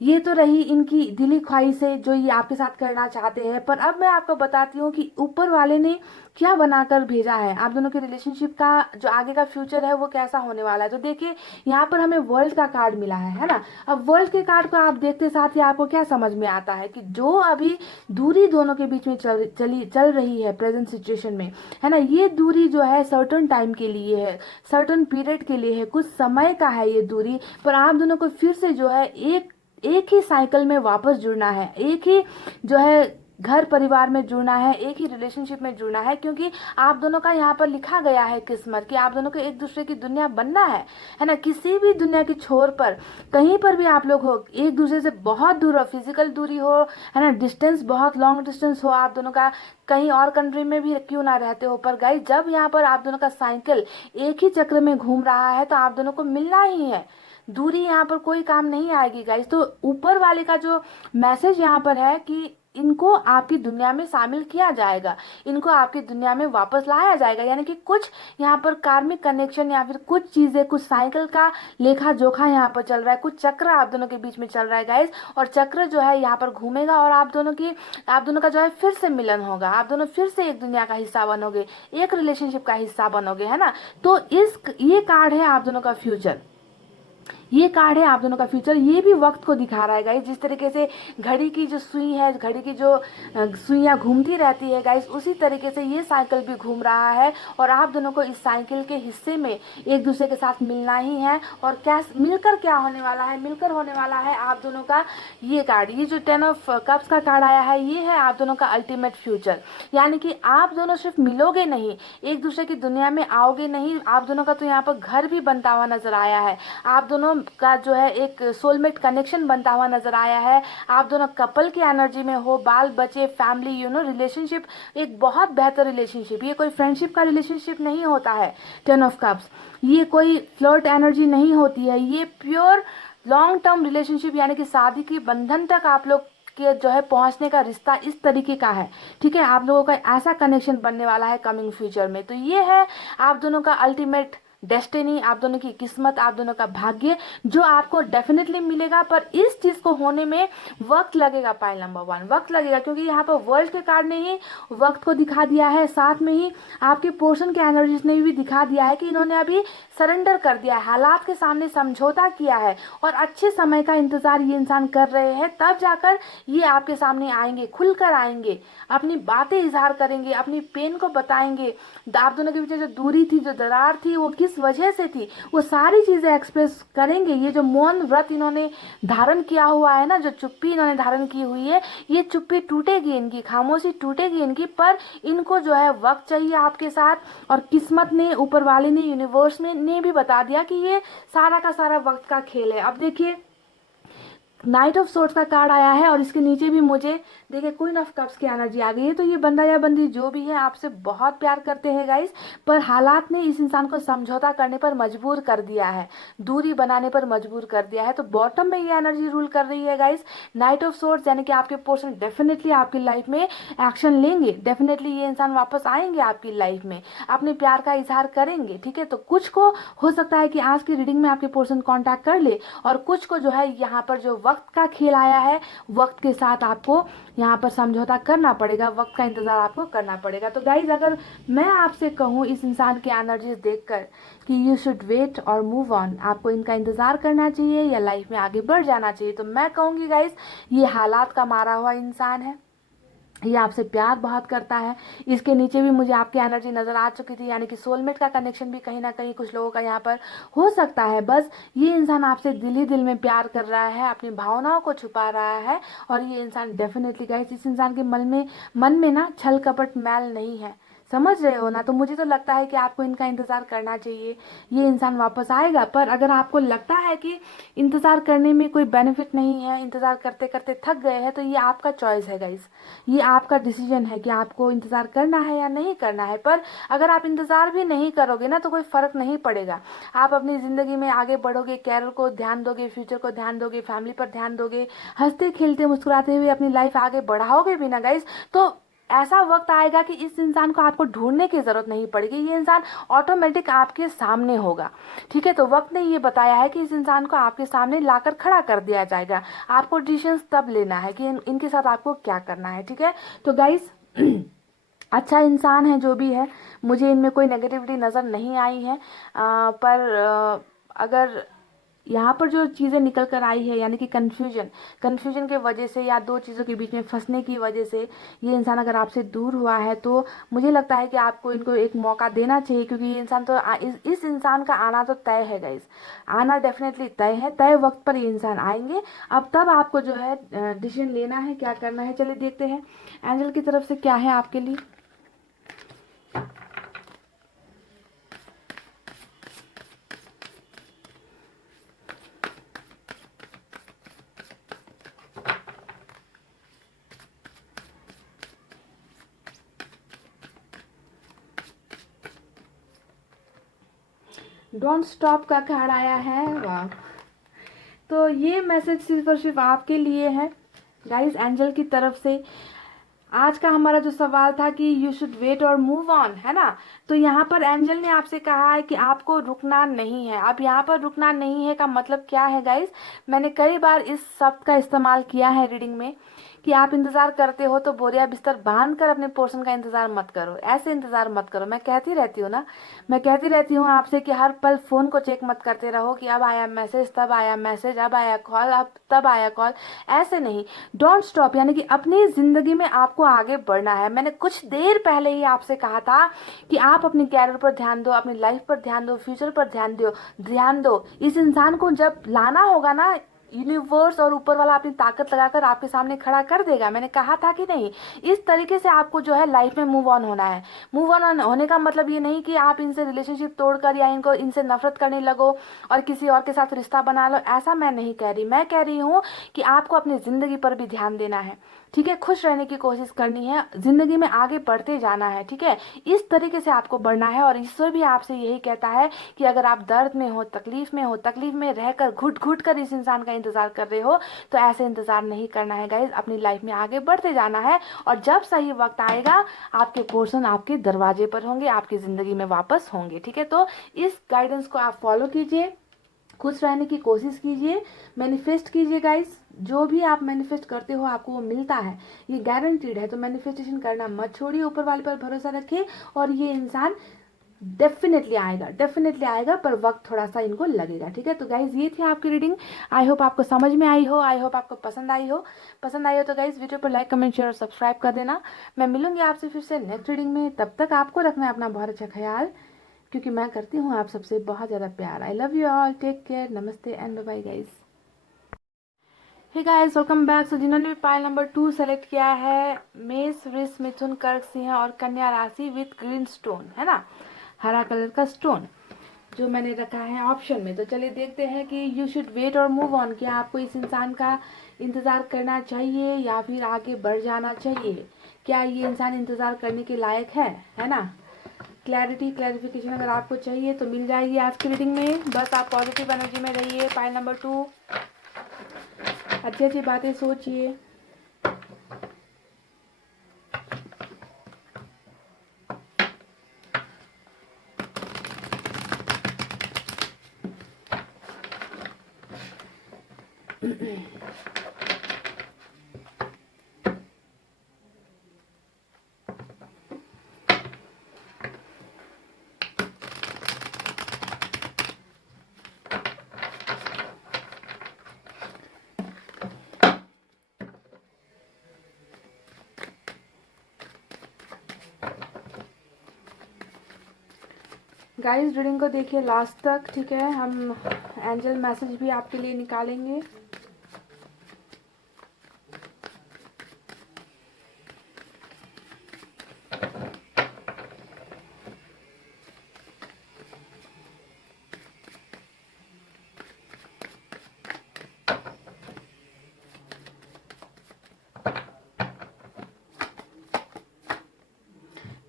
ये तो रही इनकी दिली ख्वाहिश है जो ये आपके साथ करना चाहते हैं। पर अब मैं आपको बताती हूँ कि ऊपर वाले ने क्या बनाकर भेजा है, आप दोनों के रिलेशनशिप का जो आगे का फ्यूचर है वो कैसा होने वाला है। तो देखिए यहाँ पर हमें वर्ल्ड का कार्ड मिला है ना। अब वर्ल्ड के कार्ड को आप देखते साथ ही आपको क्या समझ में आता है कि जो अभी दूरी दोनों के बीच में चल रही है प्रेजेंट सिचुएशन में, है ना, ये दूरी जो है सर्टन टाइम के लिए है, सर्टन पीरियड के लिए है, कुछ समय का है ये दूरी। पर आप दोनों को फिर से जो है एक ही साइकिल में वापस जुड़ना है, एक ही जो है घर परिवार में जुड़ना है, एक ही रिलेशनशिप में जुड़ना है, क्योंकि आप दोनों का यहाँ पर लिखा गया है किस्मत कि आप दोनों को एक दूसरे की दुनिया बनना है ना। किसी भी दुनिया के छोर पर कहीं पर भी आप लोग हो, एक दूसरे से बहुत दूर हो, फिजिकल दूरी हो, है ना, डिस्टेंस बहुत लॉन्ग डिस्टेंस हो आप दोनों का, कहीं और कंट्री में भी क्यों ना रहते हो, पर गाइस जब यहाँ पर आप दोनों का साइकिल एक ही चक्र में घूम रहा है तो आप दोनों को मिलना ही है। दूरी यहाँ पर कोई काम नहीं आएगी गाइस। तो ऊपर वाले का जो मैसेज यहाँ पर है कि इनको आपकी दुनिया में शामिल किया जाएगा, इनको आपकी दुनिया में वापस लाया जाएगा, यानी कि कुछ यहाँ पर कार्मिक कनेक्शन या फिर कुछ चीजें, कुछ साइकिल का लेखा जोखा यहाँ पर चल रहा है, कुछ चक्र आप दोनों के बीच में चल रहा है गाइस। और चक्र जो है यहाँ पर घूमेगा और आप दोनों का जो है फिर से मिलन होगा, आप दोनों फिर से एक दुनिया का हिस्सा बनोगे, एक रिलेशनशिप का हिस्सा बनोगे, है ना। तो ये कार्ड है आप दोनों का फ्यूचर, ये कार्ड है आप दोनों का फ्यूचर। ये भी वक्त को दिखा रहा है गाइस, जिस तरीके से घड़ी की जो सुई है, घड़ी की जो सुइयां घूमती रहती है गाइस, उसी तरीके से ये साइकिल भी घूम रहा है और आप दोनों को इस साइकिल के हिस्से में एक दूसरे के साथ मिलना ही है। और क्या मिलकर क्या होने वाला है, मिलकर होने वाला है आप दोनों का ये कार्ड, ये जो 10 ऑफ कप्स का कार्ड आया है, ये है आप दोनों का अल्टीमेट फ्यूचर। यानी कि आप दोनों सिर्फ मिलोगे नहीं, एक दूसरे की दुनिया में आओगे नहीं, आप दोनों का तो यहाँ पर घर भी बनता हुआ नजर आया है, आप दोनों का जो है एक सोलमेट कनेक्शन बनता हुआ नजर आया है, आप दोनों कपल की एनर्जी में हो, बाल बच्चे, फैमिली, रिलेशनशिप, एक बहुत बेहतर रिलेशनशिप। ये कोई फ्रेंडशिप का रिलेशनशिप नहीं होता है 10 ऑफ कप्स, ये कोई फ्लर्ट एनर्जी नहीं होती है, ये प्योर लॉन्ग टर्म रिलेशनशिप, यानी कि शादी की बंधन तक आप लोग के जो है पहुंचने का रिश्ता इस तरीके का है। ठीक है, आप लोगों का ऐसा कनेक्शन बनने वाला है कमिंग फ्यूचर में। तो ये है आप दोनों का अल्टीमेट डेस्टिनी, आप दोनों की किस्मत, आप दोनों का भाग्य, जो आपको डेफिनेटली मिलेगा। पर इस चीज को होने में वक्त लगेगा, पाइल नंबर 1 वक्त लगेगा, क्योंकि यहाँ पर वर्ल्ड के कार्ड ने ही वक्त को दिखा दिया है, साथ में ही आपके पोर्शन के एनर्जीज ने भी दिखा दिया है कि इन्होंने अभी सरेंडर कर दिया है, हालात के सामने समझौता किया है और अच्छे समय का इंतजार ये इंसान कर रहे हैं। तब जाकर ये आपके सामने आएंगे, खुलकर आएंगे, अपनी बातें इजहार करेंगे, अपनी पेन को बताएंगे, आप दोनों के बीच जो दूरी थी, जो दरार थी, वो किस वजह से थी, वो सारी चीजें एक्सप्रेस करेंगे। ये जो मौन व्रत इन्होंने धारण किया हुआ है ना, जो चुप्पी इन्होंने धारण की हुई है, ये चुप्पी टूटेगी, इनकी खामोशी टूटेगी इनकी, पर इनको जो है वक्त चाहिए आपके साथ। और किस्मत ने, ऊपर वाले ने, यूनिवर्स ने भी बता दिया कि ये सारा का सारा वक्त का खेल है। अब देखिए नाइट ऑफ सोर्ट्स का कार्ड आया है और इसके नीचे भी मुझे देखिए क्वीन ऑफ कप्स की एनर्जी आ गई है। तो ये बंदा या बंदी जो भी है आपसे बहुत प्यार करते हैं गाइस, पर हालात ने इस इंसान को समझौता करने पर मजबूर कर दिया है, दूरी बनाने पर मजबूर कर दिया है। तो बॉटम में ये एनर्जी रूल कर रही है गाइस, नाइट ऑफ सोर्ट्स, यानी कि आपके पोर्शन डेफिनेटली आपकी लाइफ में एक्शन लेंगे, डेफिनेटली ये इंसान वापस आएंगे आपकी लाइफ में, अपने प्यार का इजहार करेंगे। ठीक है, तो कुछ को हो सकता है कि आज की रीडिंग में आपके पोर्शन कॉन्टैक्ट कर ले, और कुछ को जो है यहाँ पर जो वक्त का खेल आया है, वक्त के साथ आपको यहाँ पर समझौता करना पड़ेगा, वक्त का इंतजार आपको करना पड़ेगा। तो गाइज अगर मैं आपसे कहूँ इस इंसान की एनर्जीज देखकर कि यू शुड वेट और मूव ऑन, आपको इनका इंतजार करना चाहिए या लाइफ में आगे बढ़ जाना चाहिए, तो मैं कहूँगी गाइज ये हालात का मारा हुआ इंसान है, ये आपसे प्यार बहुत करता है। इसके नीचे भी मुझे आपकी एनर्जी नजर आ चुकी थी, यानी कि सोलमेट का कनेक्शन भी कहीं ना कहीं कुछ लोगों का यहाँ पर हो सकता है। बस ये इंसान आपसे दिल ही दिल में प्यार कर रहा है, अपनी भावनाओं को छुपा रहा है, और ये इंसान डेफिनेटली गाइस, इस इंसान के मन में ना छल कपट मैल नहीं है, समझ रहे हो ना। तो मुझे तो लगता है कि आपको इनका इंतजार करना चाहिए, ये इंसान वापस आएगा। पर अगर आपको लगता है कि इंतजार करने में कोई बेनिफिट नहीं है, इंतजार करते करते थक गए हैं, तो ये आपका चॉइस है गाइस, ये आपका डिसीजन है कि आपको इंतजार करना है या नहीं करना है। पर अगर आप इंतजार भी नहीं करोगे ना तो कोई फर्क नहीं पड़ेगा, आप अपनी जिंदगी में आगे बढ़ोगे, कैरियर को ध्यान दोगे, फ्यूचर को ध्यान दोगे, फैमिली पर ध्यान दोगे, हंसते खेलते मुस्कुराते हुए अपनी लाइफ आगे बढ़ाओगे भी ना गाइस, तो ऐसा वक्त आएगा कि इस इंसान को आपको ढूंढने की जरूरत नहीं पड़ेगी, ये इंसान ऑटोमेटिक आपके सामने होगा। ठीक है, तो वक्त ने ये बताया है कि इस इंसान को आपके सामने लाकर खड़ा कर दिया जाएगा, आपको डिसीजंस तब लेना है कि इनके साथ आपको क्या करना है। ठीक है, तो गाइस अच्छा इंसान है जो भी है, मुझे इनमें कोई नेगेटिविटी नज़र नहीं आई है, पर अगर यहाँ पर जो चीज़ें निकल कर आई है यानी कि कन्फ्यूजन के वजह से या दो चीज़ों के बीच में फंसने की वजह से ये इंसान अगर आपसे दूर हुआ है, तो मुझे लगता है कि आपको इनको एक मौका देना चाहिए, क्योंकि ये इंसान तो इस इंसान का आना तो तय है गाइस, आना डेफिनेटली तय है, तय वक्त पर ये इंसान आएंगे। अब तब आपको जो है डिसीजन लेना है, क्या करना है। चलिए देखते हैं एंजल की तरफ से क्या है आपके लिए। डोंट स्टॉप का कार्ड आया है, वाह। तो ये मैसेज सिर्फ और सिर्फ आपके लिए है गाइस, एंजल की तरफ से। आज का हमारा जो सवाल था कि यू शुड वेट और मूव ऑन, है ना, तो यहाँ पर एंजल ने आपसे कहा है कि आपको रुकना नहीं है। अब यहाँ पर रुकना नहीं है का मतलब क्या है गाइस, मैंने कई बार इस शब्द का इस्तेमाल किया है रीडिंग में कि आप इंतजार करते हो तो बोरिया बिस्तर बांध कर अपने पोर्शन का इंतजार मत करो, ऐसे इंतजार मत करो। मैं कहती रहती हूँ ना, मैं कहती रहती हूँ आपसे कि हर पल फोन को चेक मत करते रहो कि अब आया मैसेज, तब आया मैसेज, अब आया कॉल, अब तब आया कॉल, ऐसे नहीं। डोंट स्टॉप, यानी कि अपनी जिंदगी में आपको आगे बढ़ना है। मैंने कुछ देर पहले ही आपसे कहा था कि आप अपने कैरियर पर ध्यान दो, अपनी लाइफ पर ध्यान दो, फ्यूचर पर ध्यान दो। इस इंसान को जब लाना होगा ना, यूनिवर्स और ऊपर वाला अपनी ताकत लगाकर आपके सामने खड़ा कर देगा। मैंने कहा था कि नहीं, इस तरीके से आपको जो है लाइफ में मूव ऑन होना है। मूव ऑन होने का मतलब ये नहीं कि आप इनसे रिलेशनशिप तोड़कर या इनसे नफरत करने लगो और किसी और के साथ रिश्ता बना लो, ऐसा मैं नहीं कह रही। मैं कह रही हूँ कि आपको अपनी जिंदगी पर भी ध्यान देना है, ठीक है, खुश रहने की कोशिश करनी है, जिंदगी में आगे बढ़ते जाना है, ठीक है, इस तरीके से आपको बढ़ना है। और ईश्वर भी आपसे यही कहता है कि अगर आप दर्द में हो, तकलीफ में रहकर घुट घुट कर इस इंसान का इंतजार कर रहे हो, तो ऐसे इंतजार नहीं करना है गाइज, अपनी लाइफ में आगे बढ़ते जाना है। और जब सही वक्त आएगा, आपके पोर्शन आपके दरवाजे पर होंगे, आपकी जिंदगी में वापस होंगे, ठीक है। तो इस गाइडेंस को आप फॉलो कीजिए, खुश रहने की कोशिश कीजिए, मैनिफेस्ट कीजिए गाइस। जो भी आप मैनिफेस्ट करते हो आपको वो मिलता है, ये गारंटीड है। तो मैनिफेस्टेशन करना मत छोड़िए, ऊपर वाले पर भरोसा रखिए और ये इंसान डेफिनेटली आएगा, पर वक्त थोड़ा सा इनको लगेगा, ठीक है। तो गाइज ये थी आपकी रीडिंग, आई होप आपको समझ में आई हो, आई होप आपको पसंद आई हो। तो गाइज वीडियो पर लाइक, कमेंट, शेयर और सब्सक्राइब कर देना। मैं मिलूंगी आपसे फिर से नेक्स्ट रीडिंग में, तब तक आपको रखना है अपना बहुत अच्छा ख्याल, क्योंकि मैं करती हूँ आप सबसे बहुत ज़्यादा प्यार। I love you all, take care, नमस्ते and bye bye guys. Hey guys, welcome back. So जिन्होंने भी पाइल नंबर 2 सेलेक्ट किया है, मेष, वृष, मिथुन, कर्क, सिंह और कन्या राशि विथ ग्रीन स्टोन, है ना, हरा कलर का स्टोन जो मैंने रखा है ऑप्शन में। तो चलिए देखते हैं कि यू शुड वेट और मूव ऑन, क्या आपको इस इंसान का इंतजार करना चाहिए या फिर आगे बढ़ जाना चाहिए, क्या ये इंसान इंतजार करने के लायक है ना। क्लैरिफिकेशन अगर आपको चाहिए तो मिल जाएगी आज की रीडिंग में। बस आप पॉजिटिव एनर्जी में रहिए। पाइल नंबर 2, अच्छी अच्छी बातें सोचिए। गाइस रीडिंग को देखिए लास्ट तक, ठीक है। हम एंजल मैसेज भी आपके लिए निकालेंगे।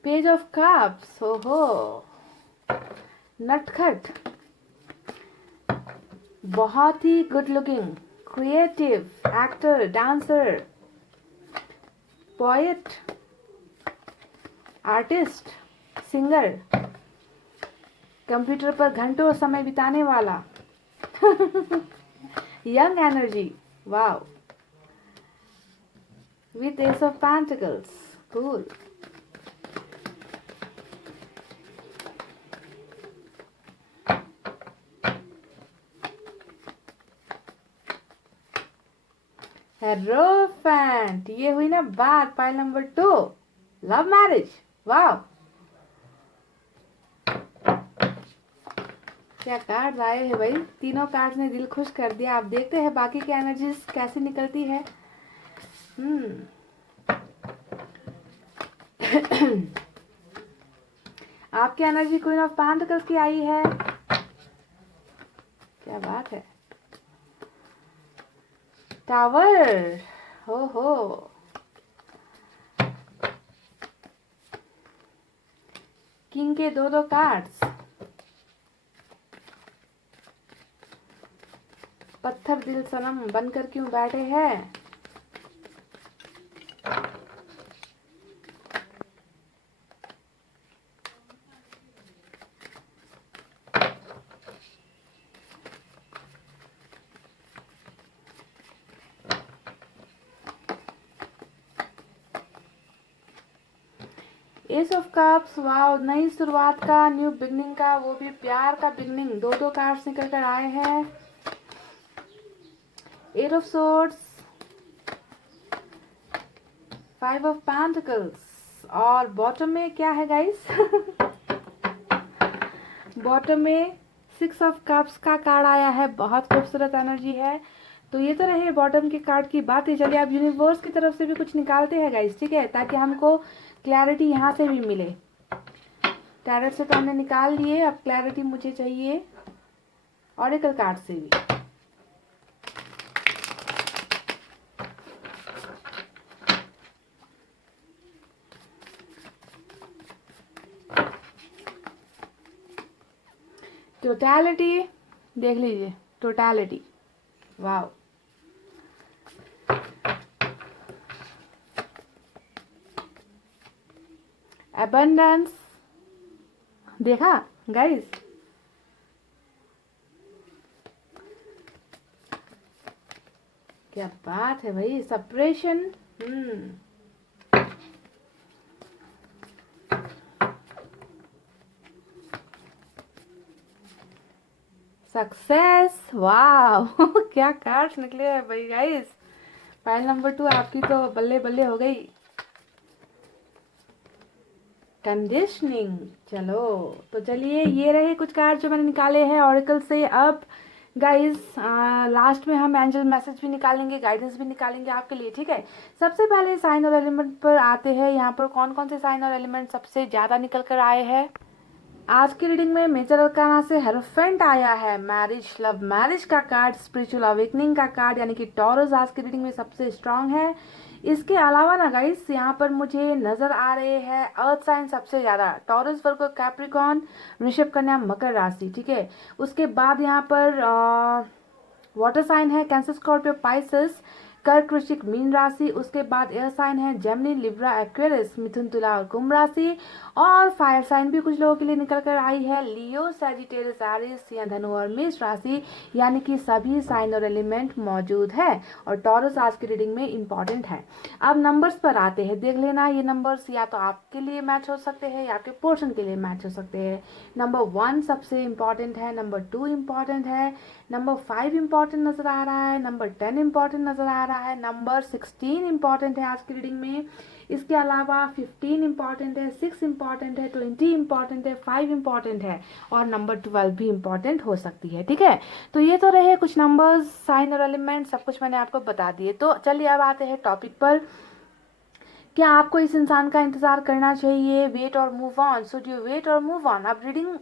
पेज ऑफ कप्स, ओहो, नटखट, बहुत ही good looking, creative, actor, dancer, poet, artist, singer, computer पर घंटों समय बिताने वाला, young energy, wow, with ace of pentacles, cool. Hierophant, ये हुई ना बात। Pile number 2, love marriage. वाह, क्या कार्ड आए हैं भाई, तीनों कार्ड ने दिल खुश कर दिया। आप देखते हैं बाकी की एनर्जीज कैसी निकलती है। आपकी एनर्जी क्वीन ऑफ पेंटिकल्स की आई है। क्या बात है। टावर, हो किंग के दो दो कार्ड्स। पत्थर दिल सनम बनकर क्यों बैठे हैं। एस ऑफ कप्स, वाओ, नई शुरुआत का, न्यू बिगनिंग का, वो भी प्यार का बिगनिंग। दो दो कार्ड्स निकल कर आए हैं। Eight of swords, five of pentacles, और बॉटम में क्या है गाइस? बॉटम में सिक्स ऑफ कप्स का कार्ड आया है। बहुत खूबसूरत एनर्जी है। तो ये तो रहे बॉटम के कार्ड की बात ही। चलिए अब यूनिवर्स की तरफ से भी कुछ निकालते हैं गाइस, ठीक है, ताकि हमको क्लैरिटी यहाँ से भी मिले। टैरेट से तो हमने निकाल लिए, अब क्लैरिटी मुझे चाहिए ऑरेकल कार्ड से भी। टोटैलिटी देख लीजिए, टोटैलिटी, वाओ। अबंडेंस, देखा गाइस, क्या बात है भाई। सेपरेशन, सक्सेस, वाह। क्या कार्ड्स निकले हैं भाई गाइस। फाइल नंबर 2 आपकी तो बल्ले बल्ले हो गई। कंडीशनिंग, चलो तो चलिए ये रहे कुछ कार्ड जो मैंने निकाले हैं ऑरेकल से। अब गाइस लास्ट में हम एंजल मैसेज भी निकालेंगे, गाइडेंस भी निकालेंगे आपके लिए, ठीक है। सबसे पहले साइन और एलिमेंट पर आते हैं। यहाँ पर कौन कौन से साइन और एलिमेंट सबसे ज्यादा निकल कर आए हैं। आज की रीडिंग में मेजर अरकाना से हेरोफेंट आया है, मैरिज, लव मैरिज का कार्ड, स्पिरिचुअल अवेकनिंग का कार्ड, यानी कि टॉरस आज की रीडिंग में सबसे स्ट्रांग है। इसके अलावा ना गाइस यहाँ पर मुझे नजर आ रहे हैं अर्थ साइन सबसे ज्यादा, टॉरस, वर्गो, कैप्रिकॉर्न, वृषभ, कन्या, मकर राशि, ठीक है। उसके बाद यहाँ पर वाटर साइन है कैंसर, स्कॉर्पियो, पाइसेस, कर्क, वृश्चिक, मीन राशि। उसके बाद एयर साइन है जेमिनी, लिब्रा, एक्वेरियस, मिथुन, तुला और कुंभ राशि। और फायर साइन भी कुछ लोगों के लिए निकल कर आई है, लियो, सैजिटेरियस, एरिस या धनु और मेष राशि, यानी कि सभी साइन और एलिमेंट मौजूद है। और टॉरस आज की रीडिंग में इंपॉर्टेंट है। अब नंबर्स पर आते हैं, देख लेना ये नंबर्स या तो आपके लिए मैच हो सकते हैं या आपके पोर्शन के लिए मैच हो सकते हैं। नंबर 1 सबसे इंपॉर्टेंट है, नंबर 2 इंपॉर्टेंट है, नंबर 5 इंपॉर्टेंट नजर आ रहा है, नंबर 10 इंपॉर्टेंट नजर आ रहा है, नंबर 16 इंपॉर्टेंट है आज की रीडिंग में। इसके अलावा 15 इंपॉर्टेंट है, 6 इंपॉर्टेंट है, 20 इंपॉर्टेंट है, 5 इंपॉर्टेंट है, और नंबर 12 भी इंपॉर्टेंट हो सकती है, ठीक है। तो ये तो रहे कुछ नंबर्स, साइन और एलिमेंट, सब कुछ मैंने आपको बता दिए। तो चलिए अब आते हैं टॉपिक पर। क्या आपको इस इंसान का इंतजार करना चाहिए, वेट और move on, should you wait और मूव ऑन। अब रीडिंग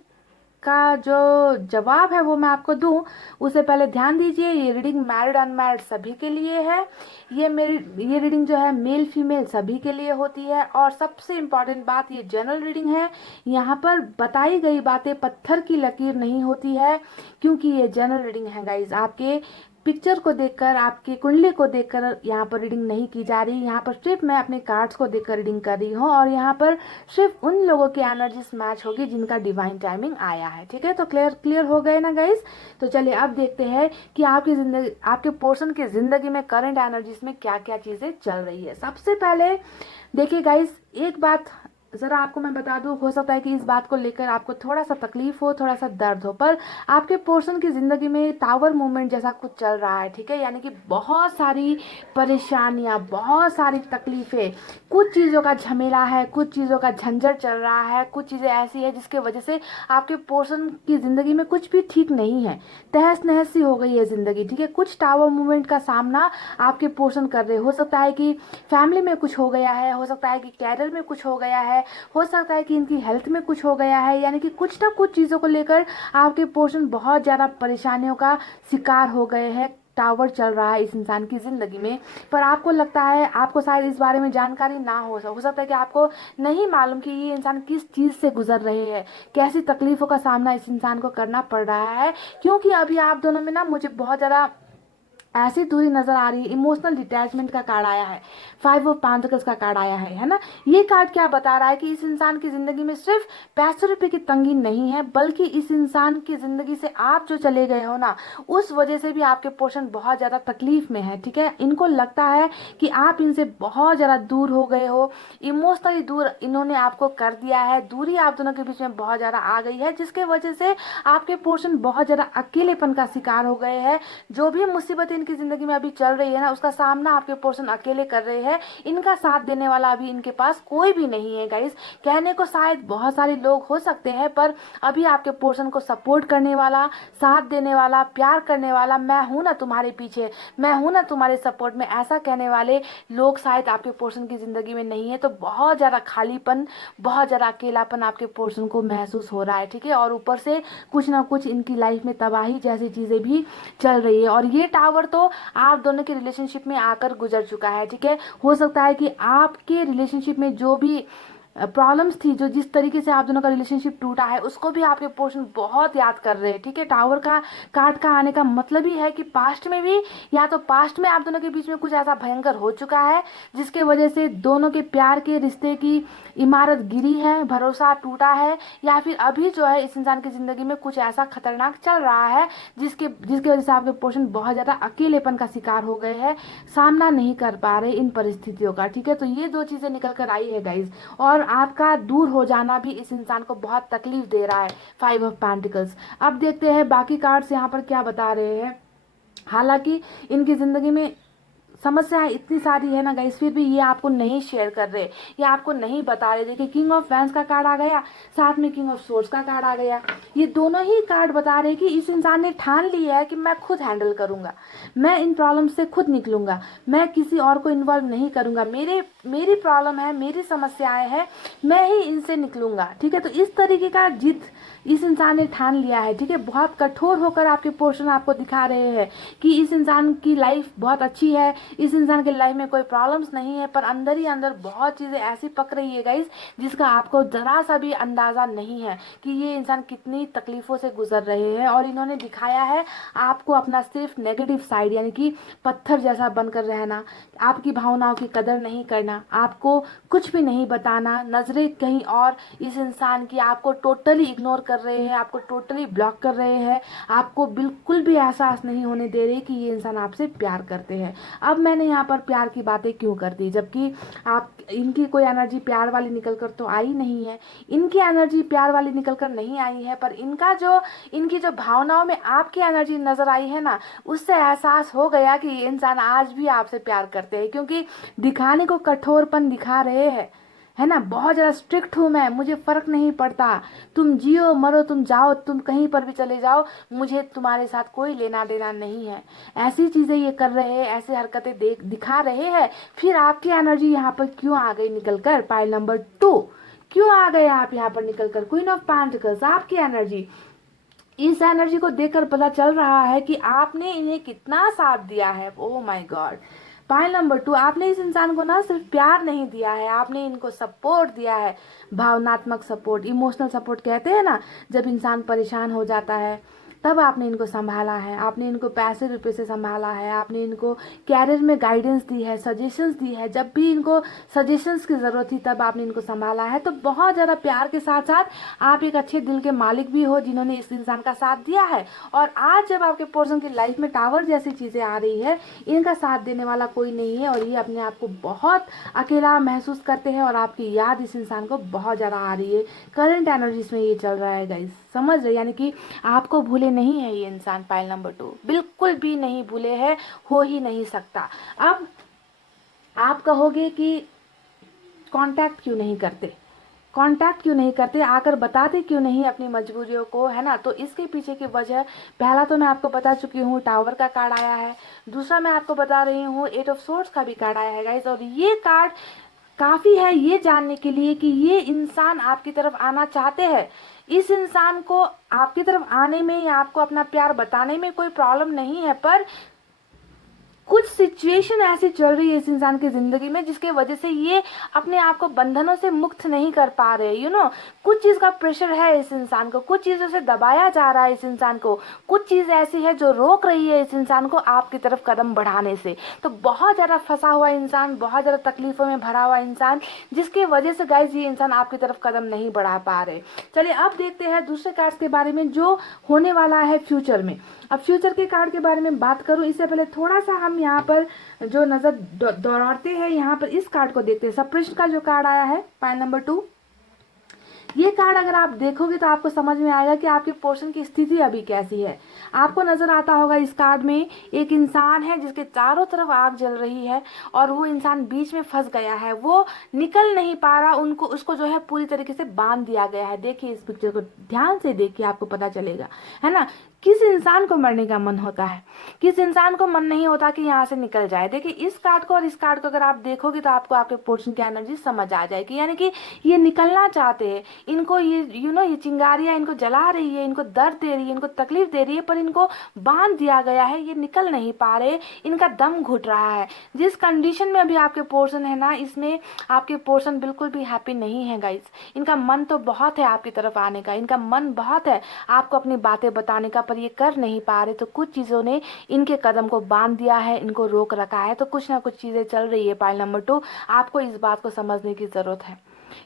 का जो जवाब है वो मैं आपको दूं, उससे पहले ध्यान दीजिए ये रीडिंग मैरिड अनमैरिड सभी के लिए है। ये रीडिंग जो है मेल फीमेल सभी के लिए होती है। और सबसे इम्पॉर्टेंट बात, ये जनरल रीडिंग है, यहाँ पर बताई गई बातें पत्थर की लकीर नहीं होती है, क्योंकि ये जनरल रीडिंग है गाइज। आपके पिक्चर को देखकर, आपकी कुंडली को देखकर यहाँ पर रीडिंग नहीं की जा रही। यहाँ पर सिर्फ मैं अपने कार्ड्स को देखकर रीडिंग कर रही हूँ, और यहाँ पर सिर्फ उन लोगों की एनर्जीज मैच होगी जिनका डिवाइन टाइमिंग आया है, ठीक है। तो क्लियर हो गए ना गाइस। तो चलिए अब देखते हैं कि आपकी जिंदगी, आपके पर्सन की जिंदगी में करंट एनर्जीज में क्या क्या चीजें चल रही है। सबसे पहले देखिए गाइस, एक बात ज़रा आपको मैं बता दूं, हो सकता है कि इस बात को लेकर आपको थोड़ा सा तकलीफ हो, थोड़ा सा दर्द हो, पर आपके पर्सन की ज़िंदगी में टावर मूवमेंट जैसा कुछ चल रहा है, ठीक है। यानी कि बहुत सारी परेशानियां, बहुत सारी तकलीफ़ें, कुछ चीज़ों का झमेला है, कुछ चीज़ों का झंझट चल रहा है, कुछ चीज़ें ऐसी है जिसके वजह से आपके पर्सन की ज़िंदगी में कुछ भी ठीक नहीं है, तहस नहस सी हो गई है ज़िंदगी, ठीक है। कुछ टावर मूवमेंट का सामना आपके पर्सन कर रहे हो सकता है कि फैमिली में कुछ हो गया है, हो सकता है कि कैरियर में कुछ हो गया है, हो सकता है कि इनकी हेल्थ में कुछ हो गया है। यानी कि कुछ ना कुछ चीज़ों को लेकर आपके पर्सन बहुत ज़्यादा परेशानियों का शिकार हो गए हैं, टावर चल रहा है इस इंसान की ज़िंदगी में। पर आपको लगता है, आपको शायद इस बारे में जानकारी ना हो सकता है कि आपको नहीं मालूम कि ये इंसान किस चीज़ से गुजर रहे हैं, कैसी तकलीफ़ों का सामना इस इंसान को करना पड़ रहा है। क्योंकि अभी आप दोनों में ना मुझे बहुत ज़्यादा ऐसी दूरी नजर आ रही है। इमोशनल डिटैचमेंट का कार्ड आया है, 5 ऑफ पेंटिकल्स का कार्ड आया है ना। ये कार्ड क्या बता रहा है कि इस इंसान की जिंदगी में सिर्फ पैसे रुपए की तंगी नहीं है, बल्कि इस इंसान की जिंदगी से आप जो चले गए हो ना, उस वजह से भी आपके पोर्शन बहुत ज्यादा तकलीफ में है, ठीक है। इनको लगता है कि आप इनसे बहुत ज्यादा दूर हो गए हो, इमोशनली दूर इन्होंने आपको कर दिया है, दूरी आप दोनों के बीच में बहुत ज्यादा आ गई है, जिसके वजह से आपके पोर्शन बहुत ज्यादा अकेलेपन का शिकार हो गए हैं। जो भी मुसीबत इनकी जिंदगी में अभी चल रही है ना, उसका सामना आपके पर्सन अकेले कर रहे हैं। इनका साथ देने वाला अभी इनके पास कोई भी नहीं है गाइस। कहने को शायद बहुत सारे लोग हो सकते हैं, पर अभी आपके पर्सन को सपोर्ट करने वाला, साथ देने वाला, प्यार करने वाला, मैं हूं ना तुम्हारे पीछे, मैं हूं ना तुम्हारे सपोर्ट में, ऐसा कहने वाले लोग शायद आपके पर्सन की जिंदगी में नहीं है। तो बहुत ज्यादा खालीपन, बहुत ज्यादा अकेलापन आपके पर्सन को महसूस हो रहा है, ठीक है। और ऊपर से कुछ ना कुछ इनकी लाइफ में तबाही जैसी चीजें भी चल रही है। और ये टावर तो आप दोनों के रिलेशनशिप में आकर गुजर चुका है, ठीक है। हो सकता है कि आपके रिलेशनशिप में जो भी प्रॉब्लम्स थी, जो जिस तरीके से आप दोनों का रिलेशनशिप टूटा है, उसको भी आपके पर्सन बहुत याद कर रहे हैं, ठीक है। टावर का कार्ड का आने का मतलब ही है कि पास्ट में भी, या तो पास्ट में आप दोनों के बीच में कुछ ऐसा भयंकर हो चुका है जिसके वजह से दोनों के प्यार के रिश्ते की इमारत गिरी है, भरोसा टूटा है, या फिर अभी जो है इस इंसान की जिंदगी में कुछ ऐसा खतरनाक चल रहा है जिसके जिसकी वजह से आपके पर्सन बहुत ज्यादा अकेलेपन का शिकार हो गए हैं, सामना नहीं कर पा रहे इन परिस्थितियों का, ठीक है। तो ये दो चीजें निकल कर आई है गाइज। और आपका दूर हो जाना भी इस इंसान को बहुत तकलीफ दे रहा है, 5 ऑफ पेंटिकल्स। अब देखते हैं बाकी कार्ड्स यहाँ पर क्या बता रहे हैं। हालांकि इनकी जिंदगी में समस्याएं इतनी सारी है ना गाइस, फिर भी ये आपको नहीं शेयर कर रहे, ये आपको नहीं बता रहे। देखिए, किंग ऑफ वैंस का कार्ड आ गया, साथ में किंग ऑफ सोर्ड्स का कार्ड आ गया। ये दोनों ही कार्ड बता रहे कि इस इंसान ने ठान लिया है कि मैं खुद हैंडल करूंगा, मैं इन प्रॉब्लम से खुद निकलूंगा, मैं किसी और को इन्वॉल्व नहीं करूंगा, मेरी प्रॉब्लम है, मेरी समस्याएं हैं, मैं ही इनसे निकलूंगा, ठीक है। तो इस तरीके का जिद इस इंसान ने ठान लिया है, ठीक है। बहुत कठोर होकर आपके पोर्शन आपको दिखा रहे हैं कि इस इंसान की लाइफ बहुत अच्छी है, इस इंसान के लाइफ में कोई प्रॉब्लम्स नहीं है, पर अंदर ही अंदर बहुत चीजें ऐसी पक रही है गाइस जिसका आपको जरा सा भी अंदाजा नहीं है कि ये इंसान कितनी तकलीफों से गुजर रहे हैं। और इन्होंने दिखाया है आपको अपना सिर्फ नेगेटिव साइड, यानी कि पत्थर जैसा बनकर रहना, आपकी भावनाओं की कदर नहीं करना, आपको कुछ भी नहीं बताना, नजरें कहीं और इस इंसान की, आपको टोटली इग्नोर कर रहे हैं, आपको टोटली ब्लॉक कर रहे हैं, आपको बिल्कुल भी एहसास नहीं होने दे रहे कि ये इंसान आपसे प्यार करते हैं। अब मैंने यहाँ पर प्यार की बातें क्यों कर दी, जबकि आप इनकी कोई एनर्जी प्यार वाली निकल कर तो आई नहीं है, इनकी एनर्जी प्यार वाली निकल कर नहीं आई है, पर इनकी जो भावनाओं में आपकी एनर्जी नजर आई है ना, उससे एहसास हो गया कि ये इंसान आज भी आपसे प्यार करते हैं। क्योंकि दिखाने को कठोरपन दिखा रहे हैं, है ना, बहुत ज़्यादा स्ट्रिक्ट हूँ मैं, मुझे फ़र्क नहीं पड़ता, तुम जियो मरो, तुम जाओ, तुम कहीं पर भी चले जाओ, मुझे तुम्हारे साथ कोई लेना देना नहीं है, ऐसी चीज़ें ये कर रहे हैं, ऐसी हरकतें दिखा रहे हैं। फिर आपकी एनर्जी यहाँ पर क्यों आ गई निकल कर, पाइल नंबर 2 क्यों आ गए आप यहाँ पर निकल कर, क्वीन ऑफ पेंटिकल्स, आपकी एनर्जी। इस एनर्जी को देखकर पता चल रहा है कि आपने इन्हें कितना साथ दिया है। Oh my God, pile number 2, आपने इस इंसान को ना सिर्फ प्यार नहीं दिया है, आपने इनको सपोर्ट दिया है, भावनात्मक सपोर्ट, इमोशनल सपोर्ट कहते हैं ना, जब इंसान परेशान हो जाता है, तब आपने इनको संभाला है, आपने इनको पैसे रुपए से संभाला है, आपने इनको कैरियर में गाइडेंस दी है, सजेशंस दी है, जब भी इनको सजेशंस की ज़रूरत थी तब आपने इनको संभाला है। तो बहुत ज़्यादा प्यार के साथ साथ आप एक अच्छे दिल के मालिक भी हो जिन्होंने इस इंसान का साथ दिया है। और आज जब आपके पर्सन की लाइफ में टावर जैसी चीज़ें आ रही है, इनका साथ देने वाला कोई नहीं है और ये अपने आप को बहुत अकेला महसूस करते हैं और आपकी याद इस इंसान को बहुत ज़्यादा आ रही है। करंट एनर्जीज में ये चल रहा है गाइस, समझ रहे, यानी कि आपको भूले नहीं है ये इंसान। पाइल नंबर 2 बिल्कुल भी नहीं भूले हैं, हो ही नहीं सकता। अब आप कहोगे कि कांटेक्ट क्यों नहीं करते, कांटेक्ट क्यों नहीं करते, आकर बताते क्यों नहीं अपनी मजबूरियों को, है ना। तो इसके पीछे की वजह, पहला तो मैं आपको बता चुकी हूँ, टावर का कार्ड आया है। दूसरा मैं आपको बता रही हूँ 8 ऑफ सोर्ड्स का भी कार्ड आया है गाइस। और ये कार्ड काफ़ी है ये जानने के लिए कि ये इंसान आपकी तरफ आना चाहते हैं। इस इंसान को आपकी तरफ आने में या आपको अपना प्यार बताने में कोई प्रॉब्लम नहीं है, पर कुछ सिचुएशन ऐसी चल रही है इस इंसान की ज़िंदगी में जिसके वजह से ये अपने आप को बंधनों से मुक्त नहीं कर पा रहे। कुछ चीज़ का प्रेशर है इस इंसान को, कुछ चीज़ों से दबाया जा रहा है इस इंसान को, कुछ चीज़ ऐसी है जो रोक रही है इस इंसान को आपकी तरफ कदम बढ़ाने से। तो बहुत ज़्यादा फंसा हुआ इंसान, बहुत ज़्यादा तकलीफ़ों में भरा हुआ इंसान, जिसकी वजह से गाइस ये इंसान आपकी तरफ कदम नहीं बढ़ा पा रहे। चलिए अब देखते हैं दूसरे कार्ड्स के बारे में जो होने वाला है फ्यूचर में। अब फ्यूचर के कार्ड के बारे में बात करूं इससे पहले थोड़ा सा हम यहाँ पर जो नज़र दौड़ाते हैं, यहाँ पर इस कार्ड को देखते हैं। सप्रेशन का जो कार्ड आया है, पाइल नंबर 2, ये कार्ड अगर आप देखोगे तो आपको समझ में आएगा कि आपके पोर्शन की स्थिति अभी कैसी है। आपको नजर आता होगा इस कार्ड में एक इंसान है जिसके चारों तरफ आग जल रही है और वो इंसान बीच में फंस गया है, वो निकल नहीं पा रहा, उसको जो है पूरी तरीके से बांध दिया गया है। देखिए इस पिक्चर को ध्यान से देखिए, आपको पता चलेगा, है ना। किस इंसान को मरने का मन होता है, किस इंसान को मन नहीं होता कि यहाँ से निकल जाए। देखिए इस कार्ड को और इस कार्ड को अगर आप देखोगे तो आपको आपके पोर्शन की एनर्जी समझ आ जाएगी, यानी कि ये निकलना चाहते हैं, इनको ये ये चिंगारियाँ इनको जला रही है, इनको दर्द दे रही है, इनको तकलीफ दे रही है, पर इनको बांध दिया गया है, ये निकल नहीं पा रहे, इनका दम घुट रहा है। जिस कंडीशन में अभी आपके पोर्शन है ना, इसमें आपके पोर्शन बिल्कुल भी हैप्पी नहीं है गाइस। इनका मन तो बहुत है आपकी तरफ आने का, इनका मन बहुत है आपको अपनी बातें बताने का, पर ये कर नहीं पा रहे। तो कुछ चीज़ों ने इनके कदम को बांध दिया है, इनको रोक रखा है। तो कुछ ना कुछ चीज़ें चल रही है। पाइल नंबर 2, आपको इस बात को समझने की ज़रूरत है।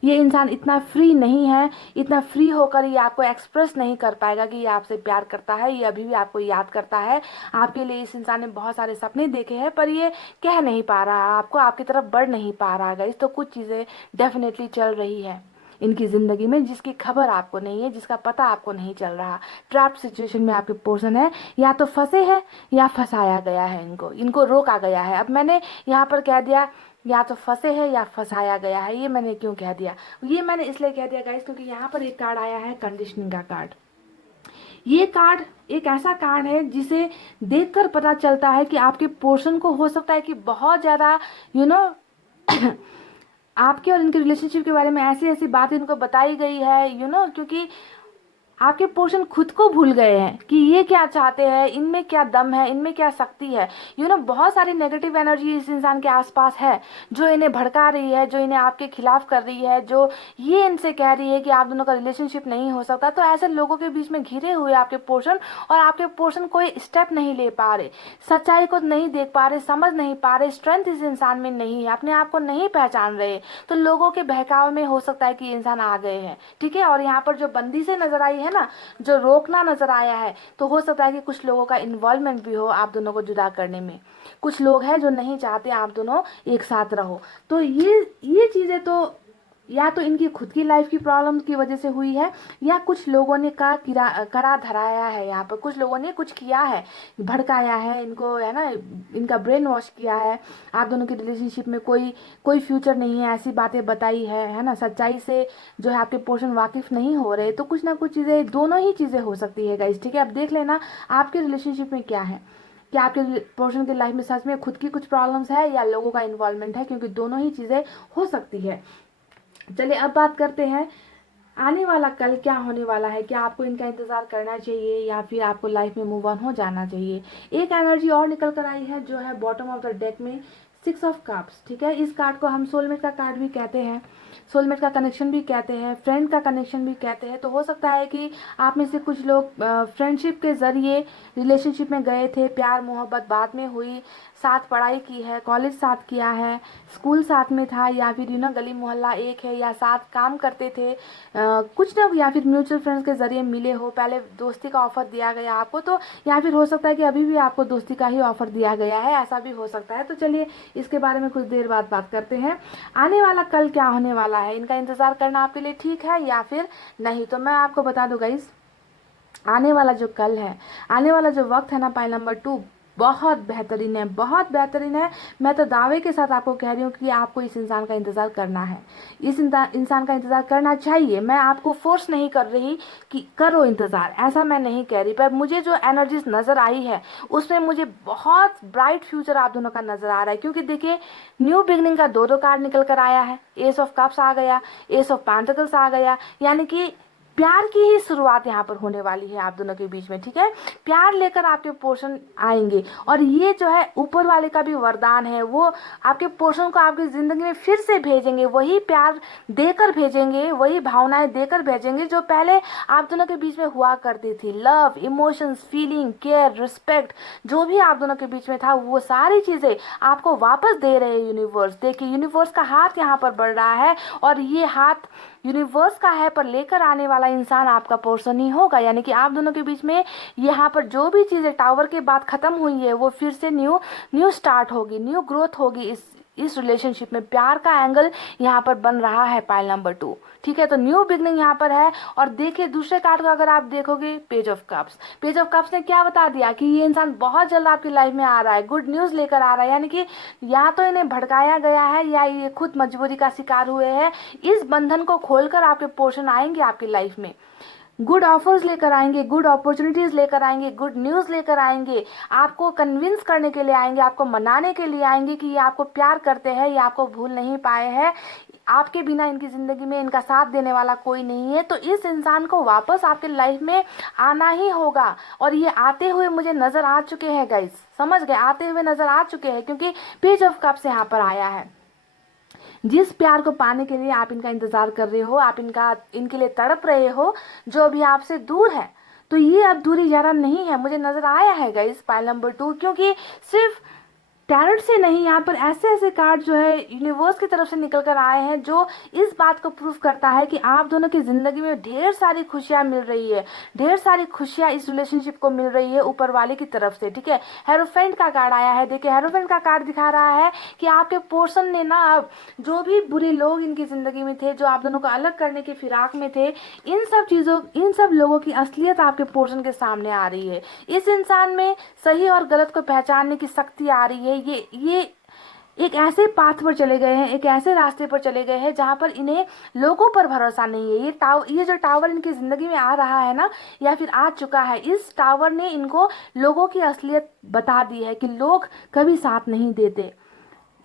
ये इंसान इतना फ्री नहीं है, इतना फ्री होकर ये आपको एक्सप्रेस नहीं कर पाएगा कि ये आपसे प्यार करता है, ये अभी भी आपको याद करता है। आपके लिए इस इंसान ने बहुत सारे सपने देखे हैं, पर ये कह नहीं पा रहा आपको, आपकी तरफ बढ़ नहीं पा रहा है। तो कुछ चीज़ें डेफिनेटली चल रही है इनकी ज़िंदगी में जिसकी खबर आपको नहीं है, जिसका पता आपको नहीं चल रहा। ट्रैप सिचुएशन में आपके पोर्शन है, या तो फंसे हैं या फंसाया गया है, इनको रोका गया है। अब मैंने यहाँ पर कह दिया या तो फंसे हैं या फंसाया गया है, ये मैंने क्यों कह दिया, ये मैंने इसलिए कह दिया गाइस क्योंकि यहाँ पर एक कार्ड आया है कंडीशनिंग का कार्ड। ये कार्ड एक ऐसा कार्ड है जिसे देखकर पता चलता है कि आपके पोर्शन को हो सकता है कि बहुत ज़्यादा आपके और इनके रिलेशनशिप के बारे में ऐसी ऐसी बातें इनको बताई गई है, क्योंकि आपके पोर्शन खुद को भूल गए हैं कि ये क्या चाहते हैं, इनमें क्या दम है, इनमें क्या शक्ति है। बहुत सारी नेगेटिव एनर्जी इस इंसान के आसपास है जो इन्हें भड़का रही है, जो इन्हें आपके खिलाफ कर रही है, जो ये इनसे कह रही है कि आप दोनों का रिलेशनशिप नहीं हो सकता। तो ऐसे लोगों के बीच में घिरे हुए आपके पोर्शन, और आपके पोर्शन कोई स्टेप नहीं ले पा रहे, सच्चाई को नहीं देख पा रहे, समझ नहीं पा रहे, स्ट्रेंथ इस इंसान में नहीं है, अपने आप को नहीं पहचान रहे। तो लोगों के बहकाव में हो सकता है कि ये इंसान आ गए हैं, ठीक है। और यहाँ पर जो बंदी से नजर आई है ना, जो रोकना नजर आया है, तो हो सकता है कि कुछ लोगों का इन्वॉल्वमेंट भी हो आप दोनों को जुदा करने में। कुछ लोग हैं जो नहीं चाहते आप दोनों एक साथ रहो। तो ये चीज़ें तो या तो इनकी खुद की लाइफ की प्रॉब्लम की वजह से हुई है, या कुछ लोगों ने करा धराया है, यहाँ पर कुछ लोगों ने कुछ किया है, भड़काया है इनको, है ना, इनका ब्रेन वॉश किया है। आप दोनों की रिलेशनशिप में कोई फ्यूचर नहीं है, ऐसी बातें बताई है ना, सच्चाई से जो है आपके पोर्शन वाकिफ नहीं हो रहे। तो कुछ ना कुछ चीज़ें, दोनों ही चीज़ें हो सकती है गाइस, ठीक है। अब देख लेना आपके रिलेशनशिप में क्या है, क्या आपके पोर्शन की लाइफ में सच में खुद की कुछ प्रॉब्लम्स है या लोगों का इन्वॉल्वमेंट है, क्योंकि दोनों ही चीज़ें हो सकती है। चलिए अब बात करते हैं आने वाला कल क्या होने वाला है, क्या आपको इनका इंतज़ार करना चाहिए या फिर आपको लाइफ में मूव ऑन हो जाना चाहिए। एक एनर्जी और निकल कर आई है जो है बॉटम ऑफ द डेक में सिक्स ऑफ कप्स, ठीक है। इस कार्ड को हम सोलमेट का कार्ड भी कहते हैं, सोलमेट का कनेक्शन भी कहते हैं, फ्रेंड का कनेक्शन भी कहते हैं। तो हो सकता है कि आप में से कुछ लोग फ्रेंडशिप के ज़रिए रिलेशनशिप में गए थे, प्यार मोहब्बत बाद में हुई, साथ पढ़ाई की है, कॉलेज साथ किया है, स्कूल साथ में था, या फिर गली मोहल्ला एक है, या साथ काम करते थे, कुछ ना, या फिर म्यूचुअल फ्रेंड्स के ज़रिए मिले हो, पहले दोस्ती का ऑफ़र दिया गया आपको, तो या फिर हो सकता है कि अभी भी आपको दोस्ती का ही ऑफ़र दिया गया है, ऐसा भी हो सकता है। तो चलिए इसके बारे में कुछ देर बाद बात करते हैं। आने वाला कल क्या होने वाला है, इनका इंतज़ार करना आपके लिए ठीक है या फिर नहीं। तो मैं आपको बता दूँ गाइस, आने वाला जो कल है, आने वाला जो वक्त है ना, पाइल नंबर 2 बहुत बेहतरीन है, बहुत बेहतरीन है। मैं तो दावे के साथ आपको कह रही हूँ कि आपको इस इंसान का इंतज़ार करना है, इस इंसान का इंतज़ार करना चाहिए। मैं आपको फोर्स नहीं कर रही कि करो इंतज़ार, ऐसा मैं नहीं कह रही, पर मुझे जो एनर्जीज नज़र आई है उसमें मुझे बहुत ब्राइट फ्यूचर आप दोनों का नज़र आ रहा है। क्योंकि देखिए, न्यू बिगनिंग का दो कार्ड निकल कर आया है, एस ऑफ कप्स आ गया, एस ऑफ पेंटिकल्स आ गया, यानी कि प्यार की ही शुरुआत यहाँ पर होने वाली है आप दोनों के बीच में, ठीक है। प्यार लेकर आपके पोर्शन आएंगे, और ये जो है ऊपर वाले का भी वरदान है, वो आपके पोर्शन को आपकी ज़िंदगी में फिर से भेजेंगे, वही प्यार देकर भेजेंगे, वही भावनाएं देकर भेजेंगे जो पहले आप दोनों के बीच में हुआ करती थी। Love, emotions, feeling, care, respect, जो भी आप दोनों के बीच में था, वो सारी चीज़ें आपको वापस दे रहे हैं यूनिवर्स। देखिए, यूनिवर्स का हाथ यहाँ पर बढ़ रहा है, और ये हाथ यूनिवर्स का है, पर लेकर आने वाला इंसान आपका पोर्शन ही होगा। यानी कि आप दोनों के बीच में यहाँ पर जो भी चीज़ें टावर के बाद ख़त्म हुई है, वो फिर से न्यू स्टार्ट होगी, न्यू ग्रोथ होगी इस रिलेशनशिप में। प्यार का एंगल यहाँ पर बन रहा है पाइल नंबर 2, ठीक है। तो न्यू बिगनिंग यहाँ पर है। और देखिए दूसरे कार्ड को अगर आप देखोगे, page of cups, page of cups ने क्या बता दिया कि ये इंसान बहुत जल्द आपकी लाइफ में आ रहा है, गुड न्यूज़ लेकर आ रहा है। यानी कि या तो इन्हें भड़काया गया है, या ये खुद मजबूरी का शिकार हुए हैं। इस बंधन को खोलकर आपके पोर्शन आएंगे आपकी लाइफ में, गुड ऑफर्स लेकर आएंगे, गुड अपॉर्चुनिटीज लेकर आएंगे, गुड न्यूज़ लेकर आएंगे, आपको कन्विंस करने के लिए आएंगे, आपको मनाने के लिए आएंगे कि ये आपको प्यार करते हैं, ये आपको भूल नहीं पाए हैं, आपके बिना इनकी ज़िंदगी में इनका साथ देने वाला कोई नहीं है। तो इस इंसान को वापस आपके लाइफ में आना ही होगा, और ये आते हुए मुझे नज़र आ चुके हैं गाइस, समझ गए, आते हुए नज़र आ चुके हैं, क्योंकि पेज ऑफ कप्स यहाँ पर आया है। जिस प्यार को पाने के लिए आप इनका इंतजार कर रहे हो, आप इनके लिए तड़प रहे हो, जो अभी आपसे दूर है, तो ये अब दूरी ज़्यादा नहीं है, मुझे नजर आया है गाइस पाइल नंबर 2। क्योंकि सिर्फ टैरोट से नहीं, यहाँ पर ऐसे ऐसे कार्ड जो है यूनिवर्स की तरफ से निकल कर आए हैं, जो इस बात को प्रूफ करता है कि आप दोनों की ज़िंदगी में ढेर सारी खुशियाँ मिल रही है, ढेर सारी खुशियाँ इस रिलेशनशिप को मिल रही है ऊपर वाले की तरफ से, ठीक है। हेरोफेंट का कार्ड आया है। देखिए, हेरोफेंट का कार्ड दिखा रहा है कि आपके पोर्शन ने ना, अब जो भी बुरे लोग इनकी ज़िंदगी में थे, जो आप दोनों को अलग करने की फिराक में थे, इन सब लोगों की असलियत आपके पोर्शन के सामने आ रही है। इस इंसान में सही और गलत को पहचानने की शक्ति आ रही है। ये एक ऐसे पाथ पर चले गए हैं, एक ऐसे रास्ते पर चले गए हैं जहाँ पर इन्हें लोगों पर भरोसा नहीं है। ये जो टावर इनकी ज़िंदगी में आ रहा है ना, या फिर आ चुका है, इस टावर ने इनको लोगों की असलियत बता दी है कि लोग कभी साथ नहीं देते।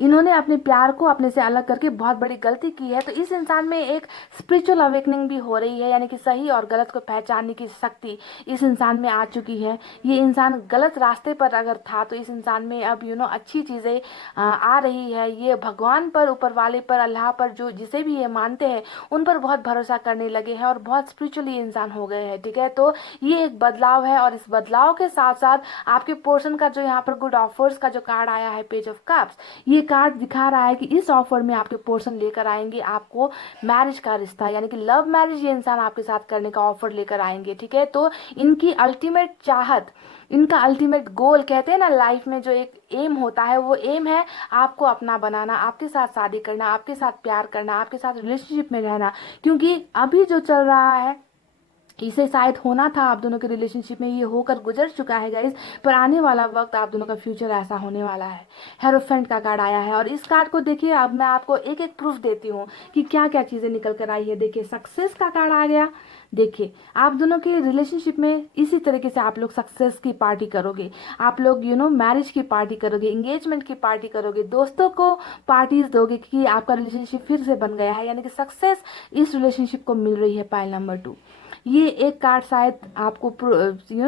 इन्होंने अपने प्यार को अपने से अलग करके बहुत बड़ी गलती की है। तो इस इंसान में एक स्पिरिचुअल अवेकनिंग भी हो रही है, यानी कि सही और गलत को पहचानने की शक्ति इस इंसान में आ चुकी है। ये इंसान गलत रास्ते पर अगर था, तो इस इंसान में अब अच्छी चीज़ें आ रही है। ये भगवान पर, ऊपर वाले पर, अल्लाह पर, जो जिसे भी ये मानते हैं, उन पर बहुत भरोसा करने लगे हैं, और बहुत स्पिरिचुअली इंसान हो गए हैं, ठीक है। तो ये एक बदलाव है, और इस बदलाव के साथ साथ आपके पोर्शन का जो यहाँ पर गुड ऑफर्स का जो कार्ड आया है, पेज ऑफ कप्स, ये कार्ड दिखा रहा है कि इस ऑफर में आपके पोर्शन लेकर आएंगे आपको मैरिज का रिश्ता, यानी कि लव मैरिज ये इंसान आपके साथ करने का ऑफर लेकर आएंगे, ठीक है। तो इनकी अल्टीमेट चाहत, इनका अल्टीमेट गोल, कहते हैं ना लाइफ में जो एक एम होता है, वो एम है आपको अपना बनाना, आपके साथ शादी करना, आपके साथ प्यार करना, आपके साथ रिलेशनशिप में रहना। क्योंकि अभी जो चल रहा है, इसे शायद होना था आप दोनों के रिलेशनशिप में, ये होकर गुजर चुका है गाइस, पर आने वाला वक्त आप दोनों का फ्यूचर ऐसा होने वाला है। हेरोफेंट का कार्ड आया है, और इस कार्ड को देखिए, अब मैं आपको एक एक प्रूफ देती हूँ कि क्या क्या चीज़ें निकल कर आई है। देखिए, सक्सेस का कार्ड आ गया। देखिए, आप दोनों के रिलेशनशिप में इसी तरीके से आप लोग सक्सेस की पार्टी करोगे, आप लोग मैरिज की पार्टी करोगे, इंगेजमेंट की पार्टी करोगे, दोस्तों को पार्टीज दोगे कि आपका रिलेशनशिप फिर से बन गया है, यानी कि सक्सेस इस रिलेशनशिप को मिल रही है पाइल नंबर 2। ये एक कार्ड शायद आपको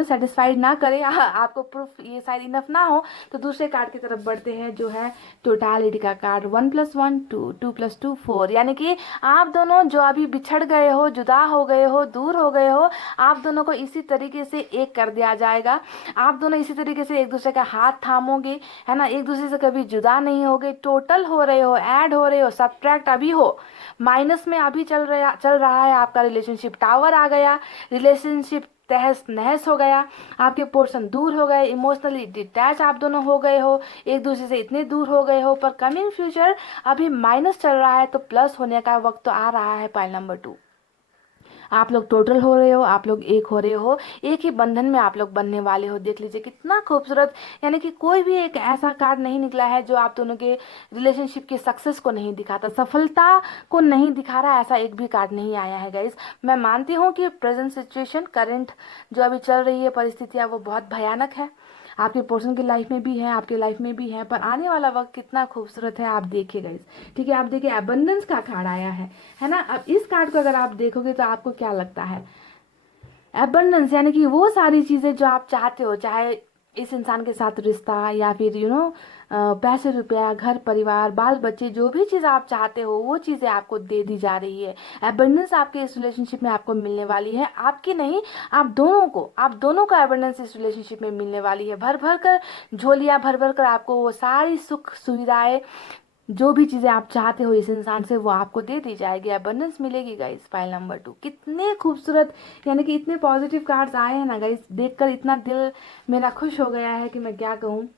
सेटिस्फाइड ना करे, आपको प्रूफ ये शायद इनफ ना हो, तो दूसरे कार्ड की तरफ बढ़ते हैं जो है टोटालिटी का कार्ड। 1+1 2, 2+2 4, यानी कि आप दोनों जो अभी बिछड़ गए हो, जुदा हो गए हो, दूर हो गए हो, आप दोनों को इसी तरीके से एक कर दिया जाएगा। आप दोनों इसी तरीके से एक दूसरे का हाथ थामोगे, है ना, एक दूसरे से कभी जुदा नहीं होगे, टोटल हो रहे हो, ऐड हो रहे हो, सब्ट्रैक्ट अभी हो, माइनस में अभी चल रहा है आपका रिलेशनशिप। टावर आ गया, रिलेशनशिप तहस नहस हो गया, आपके पोर्शन दूर हो गए, इमोशनली डिटैच आप दोनों हो गए हो, एक दूसरे से इतने दूर हो गए हो, पर कमिंग फ्यूचर अभी माइनस चल रहा है, तो प्लस होने का वक्त तो आ रहा है पाइल नंबर 2। आप लोग टोटल हो रहे हो, आप लोग एक हो रहे हो, एक ही बंधन में आप लोग बनने वाले हो। देख लीजिए कितना खूबसूरत, यानी कि कोई भी एक ऐसा कार्ड नहीं निकला है जो आप दोनों के रिलेशनशिप के सक्सेस को नहीं दिखाता, सफलता को नहीं दिखा रहा, ऐसा एक भी कार्ड नहीं आया है गाइज। मैं मानती हूँ कि प्रेजेंट सिचुएशन, करंट जो अभी चल रही है परिस्थितियाँ, वो बहुत भयानक है, आपके पर्सन की लाइफ में भी है, आपके लाइफ में भी है, पर आने वाला वक्त कितना खूबसूरत है आप देखिए गाइस। ठीक है, आप देखिए अबंडेंस का कार्ड आया है ना। अब इस कार्ड को अगर आप देखोगे तो आपको क्या लगता है, एबंडेंस यानी कि वो सारी चीज़ें जो आप चाहते हो, चाहे इस इंसान के साथ रिश्ता या फिर पैसे रुपया, घर परिवार, बाल बच्चे, जो भी चीज़ आप चाहते हो वो चीज़ें आपको दे दी जा रही है। एबंडेंस आपके इस रिलेशनशिप में आपको मिलने वाली है, आपकी नहीं, आप दोनों का एबंडेंस इस रिलेशनशिप में मिलने वाली है। भर भर कर झोलियाँ भर भर कर आपको वो सारी सुख सुविधाएं, जो भी चीज़ें आप चाहते हो इस इंसान से, वो आपको दे दी जाएगी, अबंडेंस मिलेगी गाइस। फाइल नंबर 2 कितने खूबसूरत, यानी कि इतने पॉजिटिव कार्ड्स आए हैं ना गाइस, देखकर इतना दिल मेरा खुश हो गया है कि मैं क्या कहूँ।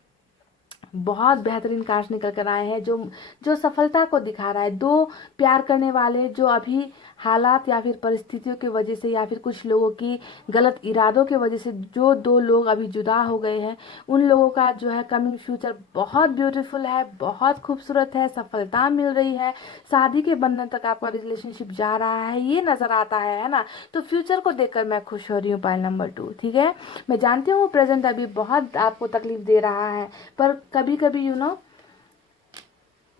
बहुत बेहतरीन कार्ड्स निकल कर आए हैं जो जो सफलता को दिखा रहा है। दो प्यार करने वाले जो अभी हालात या फिर परिस्थितियों की वजह से या फिर कुछ लोगों की गलत इरादों की वजह से जो दो लोग अभी जुदा हो गए हैं, उन लोगों का जो है कमिंग फ्यूचर बहुत ब्यूटीफुल है, बहुत खूबसूरत है, सफलता मिल रही है, शादी के बंधन तक आपका रिलेशनशिप जा रहा है, ये नज़र आता है ना। तो फ्यूचर को देखकर मैं खुश हो रही हूँ पाइल नंबर 2। ठीक है, मैं जानती हूँ प्रेजेंट अभी बहुत आपको तकलीफ दे रहा है, पर कभी कभी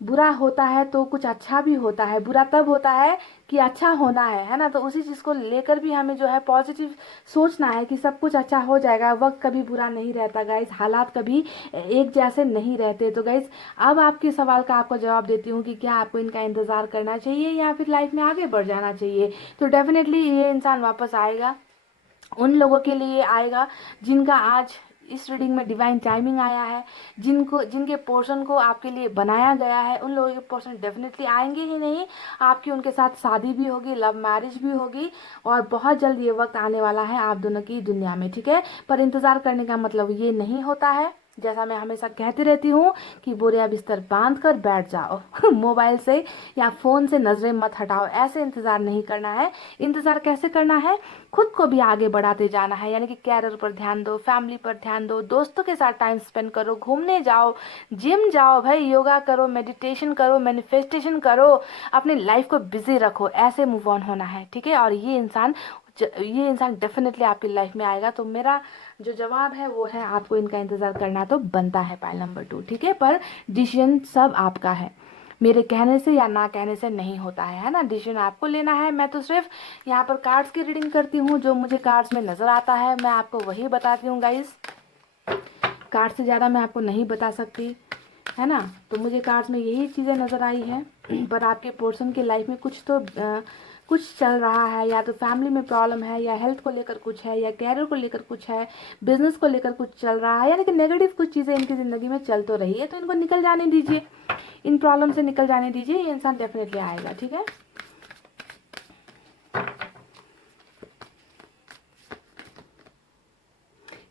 बुरा होता है तो कुछ अच्छा भी होता है, बुरा तब होता है कि अच्छा होना है ना। तो उसी चीज़ को लेकर भी हमें जो है पॉजिटिव सोचना है कि सब कुछ अच्छा हो जाएगा। वक्त कभी बुरा नहीं रहता गाइस, हालात कभी एक जैसे नहीं रहते। तो गाइस अब आपके सवाल का आपको जवाब देती हूँ कि क्या आपको इनका इंतज़ार करना चाहिए या फिर लाइफ में आगे बढ़ जाना चाहिए। तो डेफिनेटली ये इंसान वापस आएगा, उन लोगों के लिए आएगा जिनका आज इस रीडिंग में डिवाइन टाइमिंग आया है, जिनके पोर्शन को आपके लिए बनाया गया है, उन लोगों के पोर्शन डेफिनेटली आएंगे ही नहीं, आपकी उनके साथ शादी भी होगी, लव मैरिज भी होगी, और बहुत जल्द ये वक्त आने वाला है आप दोनों की दुनिया में। ठीक है, पर इंतज़ार करने का मतलब ये नहीं होता है, जैसा मैं हमेशा कहती रहती हूँ, कि बोरिया बिस्तर बांध कर बैठ जाओ मोबाइल से या फ़ोन से नज़रें मत हटाओ, ऐसे इंतज़ार नहीं करना है। इंतज़ार कैसे करना है, खुद को भी आगे बढ़ाते जाना है, यानी कि कैरियर पर ध्यान दो, फैमिली पर ध्यान दो, दोस्तों के साथ टाइम स्पेंड करो, घूमने जाओ, जिम जाओ भाई, योगा करो, मेडिटेशन करो, मैनिफेस्टेशन करो, अपनी लाइफ को बिजी रखो, ऐसे मूव ऑन होना है। ठीक है, और ये इंसान डेफिनेटली आपकी लाइफ में आएगा। तो मेरा जो जवाब है वो है, आपको इनका इंतज़ार करना तो बनता है पाइल नंबर 2। ठीक है, पर डिसीजन सब आपका है, मेरे कहने से या ना कहने से नहीं होता है ना, डिसीजन आपको लेना है। मैं तो सिर्फ यहाँ पर कार्ड्स की रीडिंग करती हूँ, जो मुझे कार्ड्स में नज़र आता है मैं आपको वही बताती हूँ गाइस, कार्ड से ज़्यादा मैं आपको नहीं बता सकती, है ना। तो मुझे कार्ड्स में यही चीज़ें नज़र आई है, पर आपके पर्सन के लाइफ में कुछ चल रहा है, या तो फैमिली में प्रॉब्लम है, या हेल्थ को लेकर कुछ है, या कैरियर को लेकर कुछ है, बिजनेस को लेकर कुछ चल रहा है, यानी कि नेगेटिव कुछ चीज़ें इनकी ज़िंदगी में चल तो रही है, तो इनको निकल जाने दीजिए, इन प्रॉब्लम से निकल जाने दीजिए, ये इंसान डेफिनेटली आएगा। ठीक है,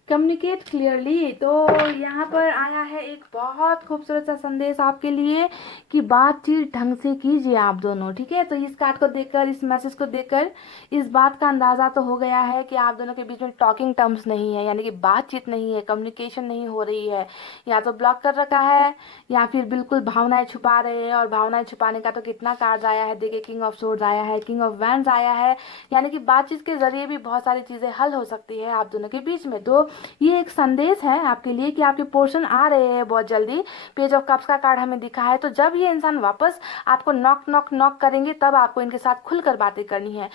कम्युनिकेट क्लियरली। तो यहाँ पर आया है एक बहुत खूबसूरत सा संदेश आपके लिए कि बातचीत ढंग से कीजिए आप दोनों। ठीक है, तो इस कार्ड को देखकर, इस मैसेज को देखकर इस बात का अंदाज़ा तो हो गया है कि आप दोनों के बीच में टॉकिंग टर्म्स नहीं है, यानी कि बातचीत नहीं है, कम्युनिकेशन नहीं हो रही है, या तो ब्लॉक कर रखा है या फिर बिल्कुल भावनाएं छुपा रहे हैं। और भावनाएं छुपाने का तो कितना कार्ड आया है, देखिए किंग ऑफ सोर्ड्स आया है, किंग ऑफ वैंड्स आया है, यानी कि बातचीत के जरिए भी बहुत सारी चीज़ें हल हो सकती है आप दोनों के बीच में। तो ये एक संदेश है आपके लिए कि आपके पोर्शन आ रहे हैं बहुत जल्दी। पेज ऑफ कप्स का कार्ड हमें दिखा है, तो जब ये इंसान वापस आपको नॉक नॉक नॉक करेंगे तब आपको इनके साथ खुलकर बातें करनी है।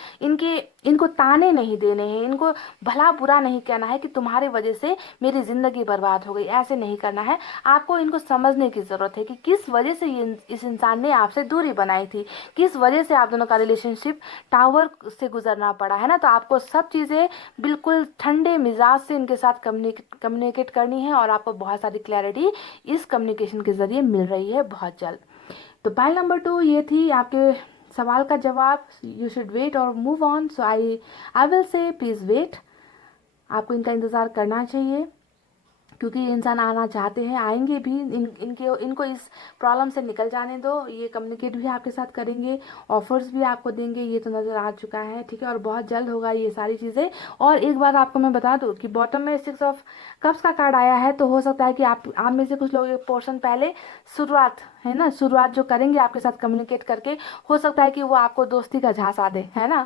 इनको ताने नहीं देने हैं, इनको भला बुरा नहीं कहना है कि तुम्हारी वजह से मेरी जिंदगी बर्बाद हो गई, ऐसे नहीं करना है। आपको इनको समझने की जरूरत है कि किस वजह से इस इंसान ने आपसे दूरी बनाई थी, किस वजह से आप दोनों का रिलेशनशिप टावर से गुजरना पड़ा है ना। तो आपको सब चीज़ें बिल्कुल ठंडे मिजाज से इनके साथ कम्युनिकेट करनी है, और आपको बहुत सारी क्लैरिटी इस कम्युनिकेशन के जरिए मिल रही है बहुत जल्द। तो पॉइंट नंबर 2 ये थी आपके सवाल का जवाब, यू शुड वेट और move on. So I will say please wait. आपको इनका इंतज़ार करना चाहिए, क्योंकि ये इंसान आना चाहते हैं, आएंगे भी। इनको इस प्रॉब्लम से निकल जाने दो। ये कम्युनिकेट भी आपके साथ करेंगे, ऑफर्स भी आपको देंगे, ये तो नज़र आ चुका है, ठीक है। और बहुत जल्द होगा ये सारी चीज़ें। और एक बात आपको मैं बता दूं कि बॉटम में 6 ऑफ कप्स का कार्ड आया है, तो हो सकता है कि आप में से कुछ लोग पोर्शन पहले शुरुआत है ना, शुरुआत जो करेंगे आपके साथ कम्युनिकेट करके, हो सकता है कि वो आपको दोस्ती का झांसा दे, है ना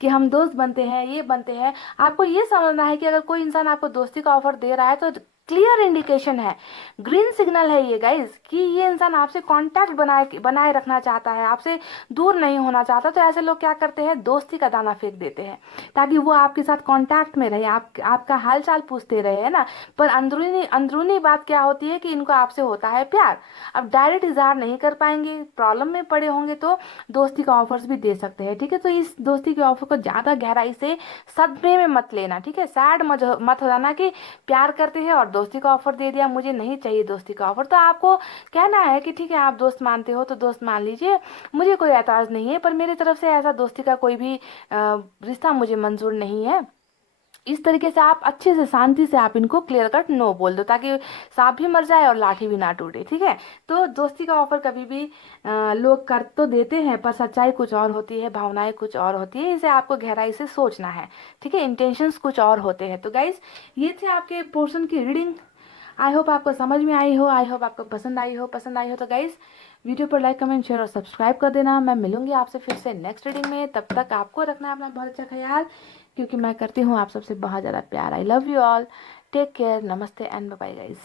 कि हम दोस्त बनते हैं, ये बनते हैं। आपको ये समझना है कि अगर कोई इंसान आपको दोस्ती का ऑफर दे रहा है तो क्लियर इंडिकेशन है, ग्रीन सिग्नल है ये गाइस, कि ये इंसान आपसे कांटेक्ट बनाए रखना चाहता है, आपसे दूर नहीं होना चाहता। तो ऐसे लोग क्या करते हैं, दोस्ती का दाना फेंक देते हैं ताकि वो आपके साथ कांटेक्ट में रहे, आपका हालचाल पूछते रहे, है ना। पर अंदरूनी अंदरूनी बात क्या होती है कि इनको आपसे होता है प्यार। अब डायरेक्ट इजहार नहीं कर पाएंगे, प्रॉब्लम में पड़े होंगे तो दोस्ती का ऑफर्स भी दे सकते हैं, ठीक है। तो इस दोस्ती के ऑफर को ज़्यादा गहराई से सदमे में मत लेना, ठीक है। सैड मत हो जाना कि प्यार करते हैं और दोस्ती का ऑफर दे दिया, मुझे नहीं चाहिए दोस्ती का ऑफर। तो आपको कहना है कि ठीक है, आप दोस्त मानते हो तो दोस्त मान लीजिए, मुझे कोई एतराज़ नहीं है, पर मेरी तरफ से ऐसा दोस्ती का कोई भी रिश्ता मुझे मंजूर नहीं है। इस तरीके से आप अच्छे से शांति से आप इनको क्लियर कट नो बोल दो, ताकि सांप भी मर जाए और लाठी भी ना टूटे, ठीक है। तो दोस्ती का ऑफर कभी भी लोग कर तो देते हैं, पर सच्चाई कुछ और होती है, भावनाएं कुछ और होती है। इसे आपको गहराई से सोचना है, ठीक है। इंटेंशंस कुछ और होते हैं। तो गाइज, ये थे आपके पोर्शन की रीडिंग। आई होप आपको समझ में आई हो, आई होप आपको पसंद आई हो। तो गाइज, वीडियो पर लाइक कमेंट शेयर और सब्सक्राइब कर देना। मैं मिलूंगी आपसे फिर से नेक्स्ट रीडिंग में। तब तक आपको रखना है अपना बहुत अच्छा ख्याल, क्योंकि मैं करती हूँ आप सबसे बहुत ज़्यादा प्यार। I love you all, take care, नमस्ते एंड बाय बाय गाइज।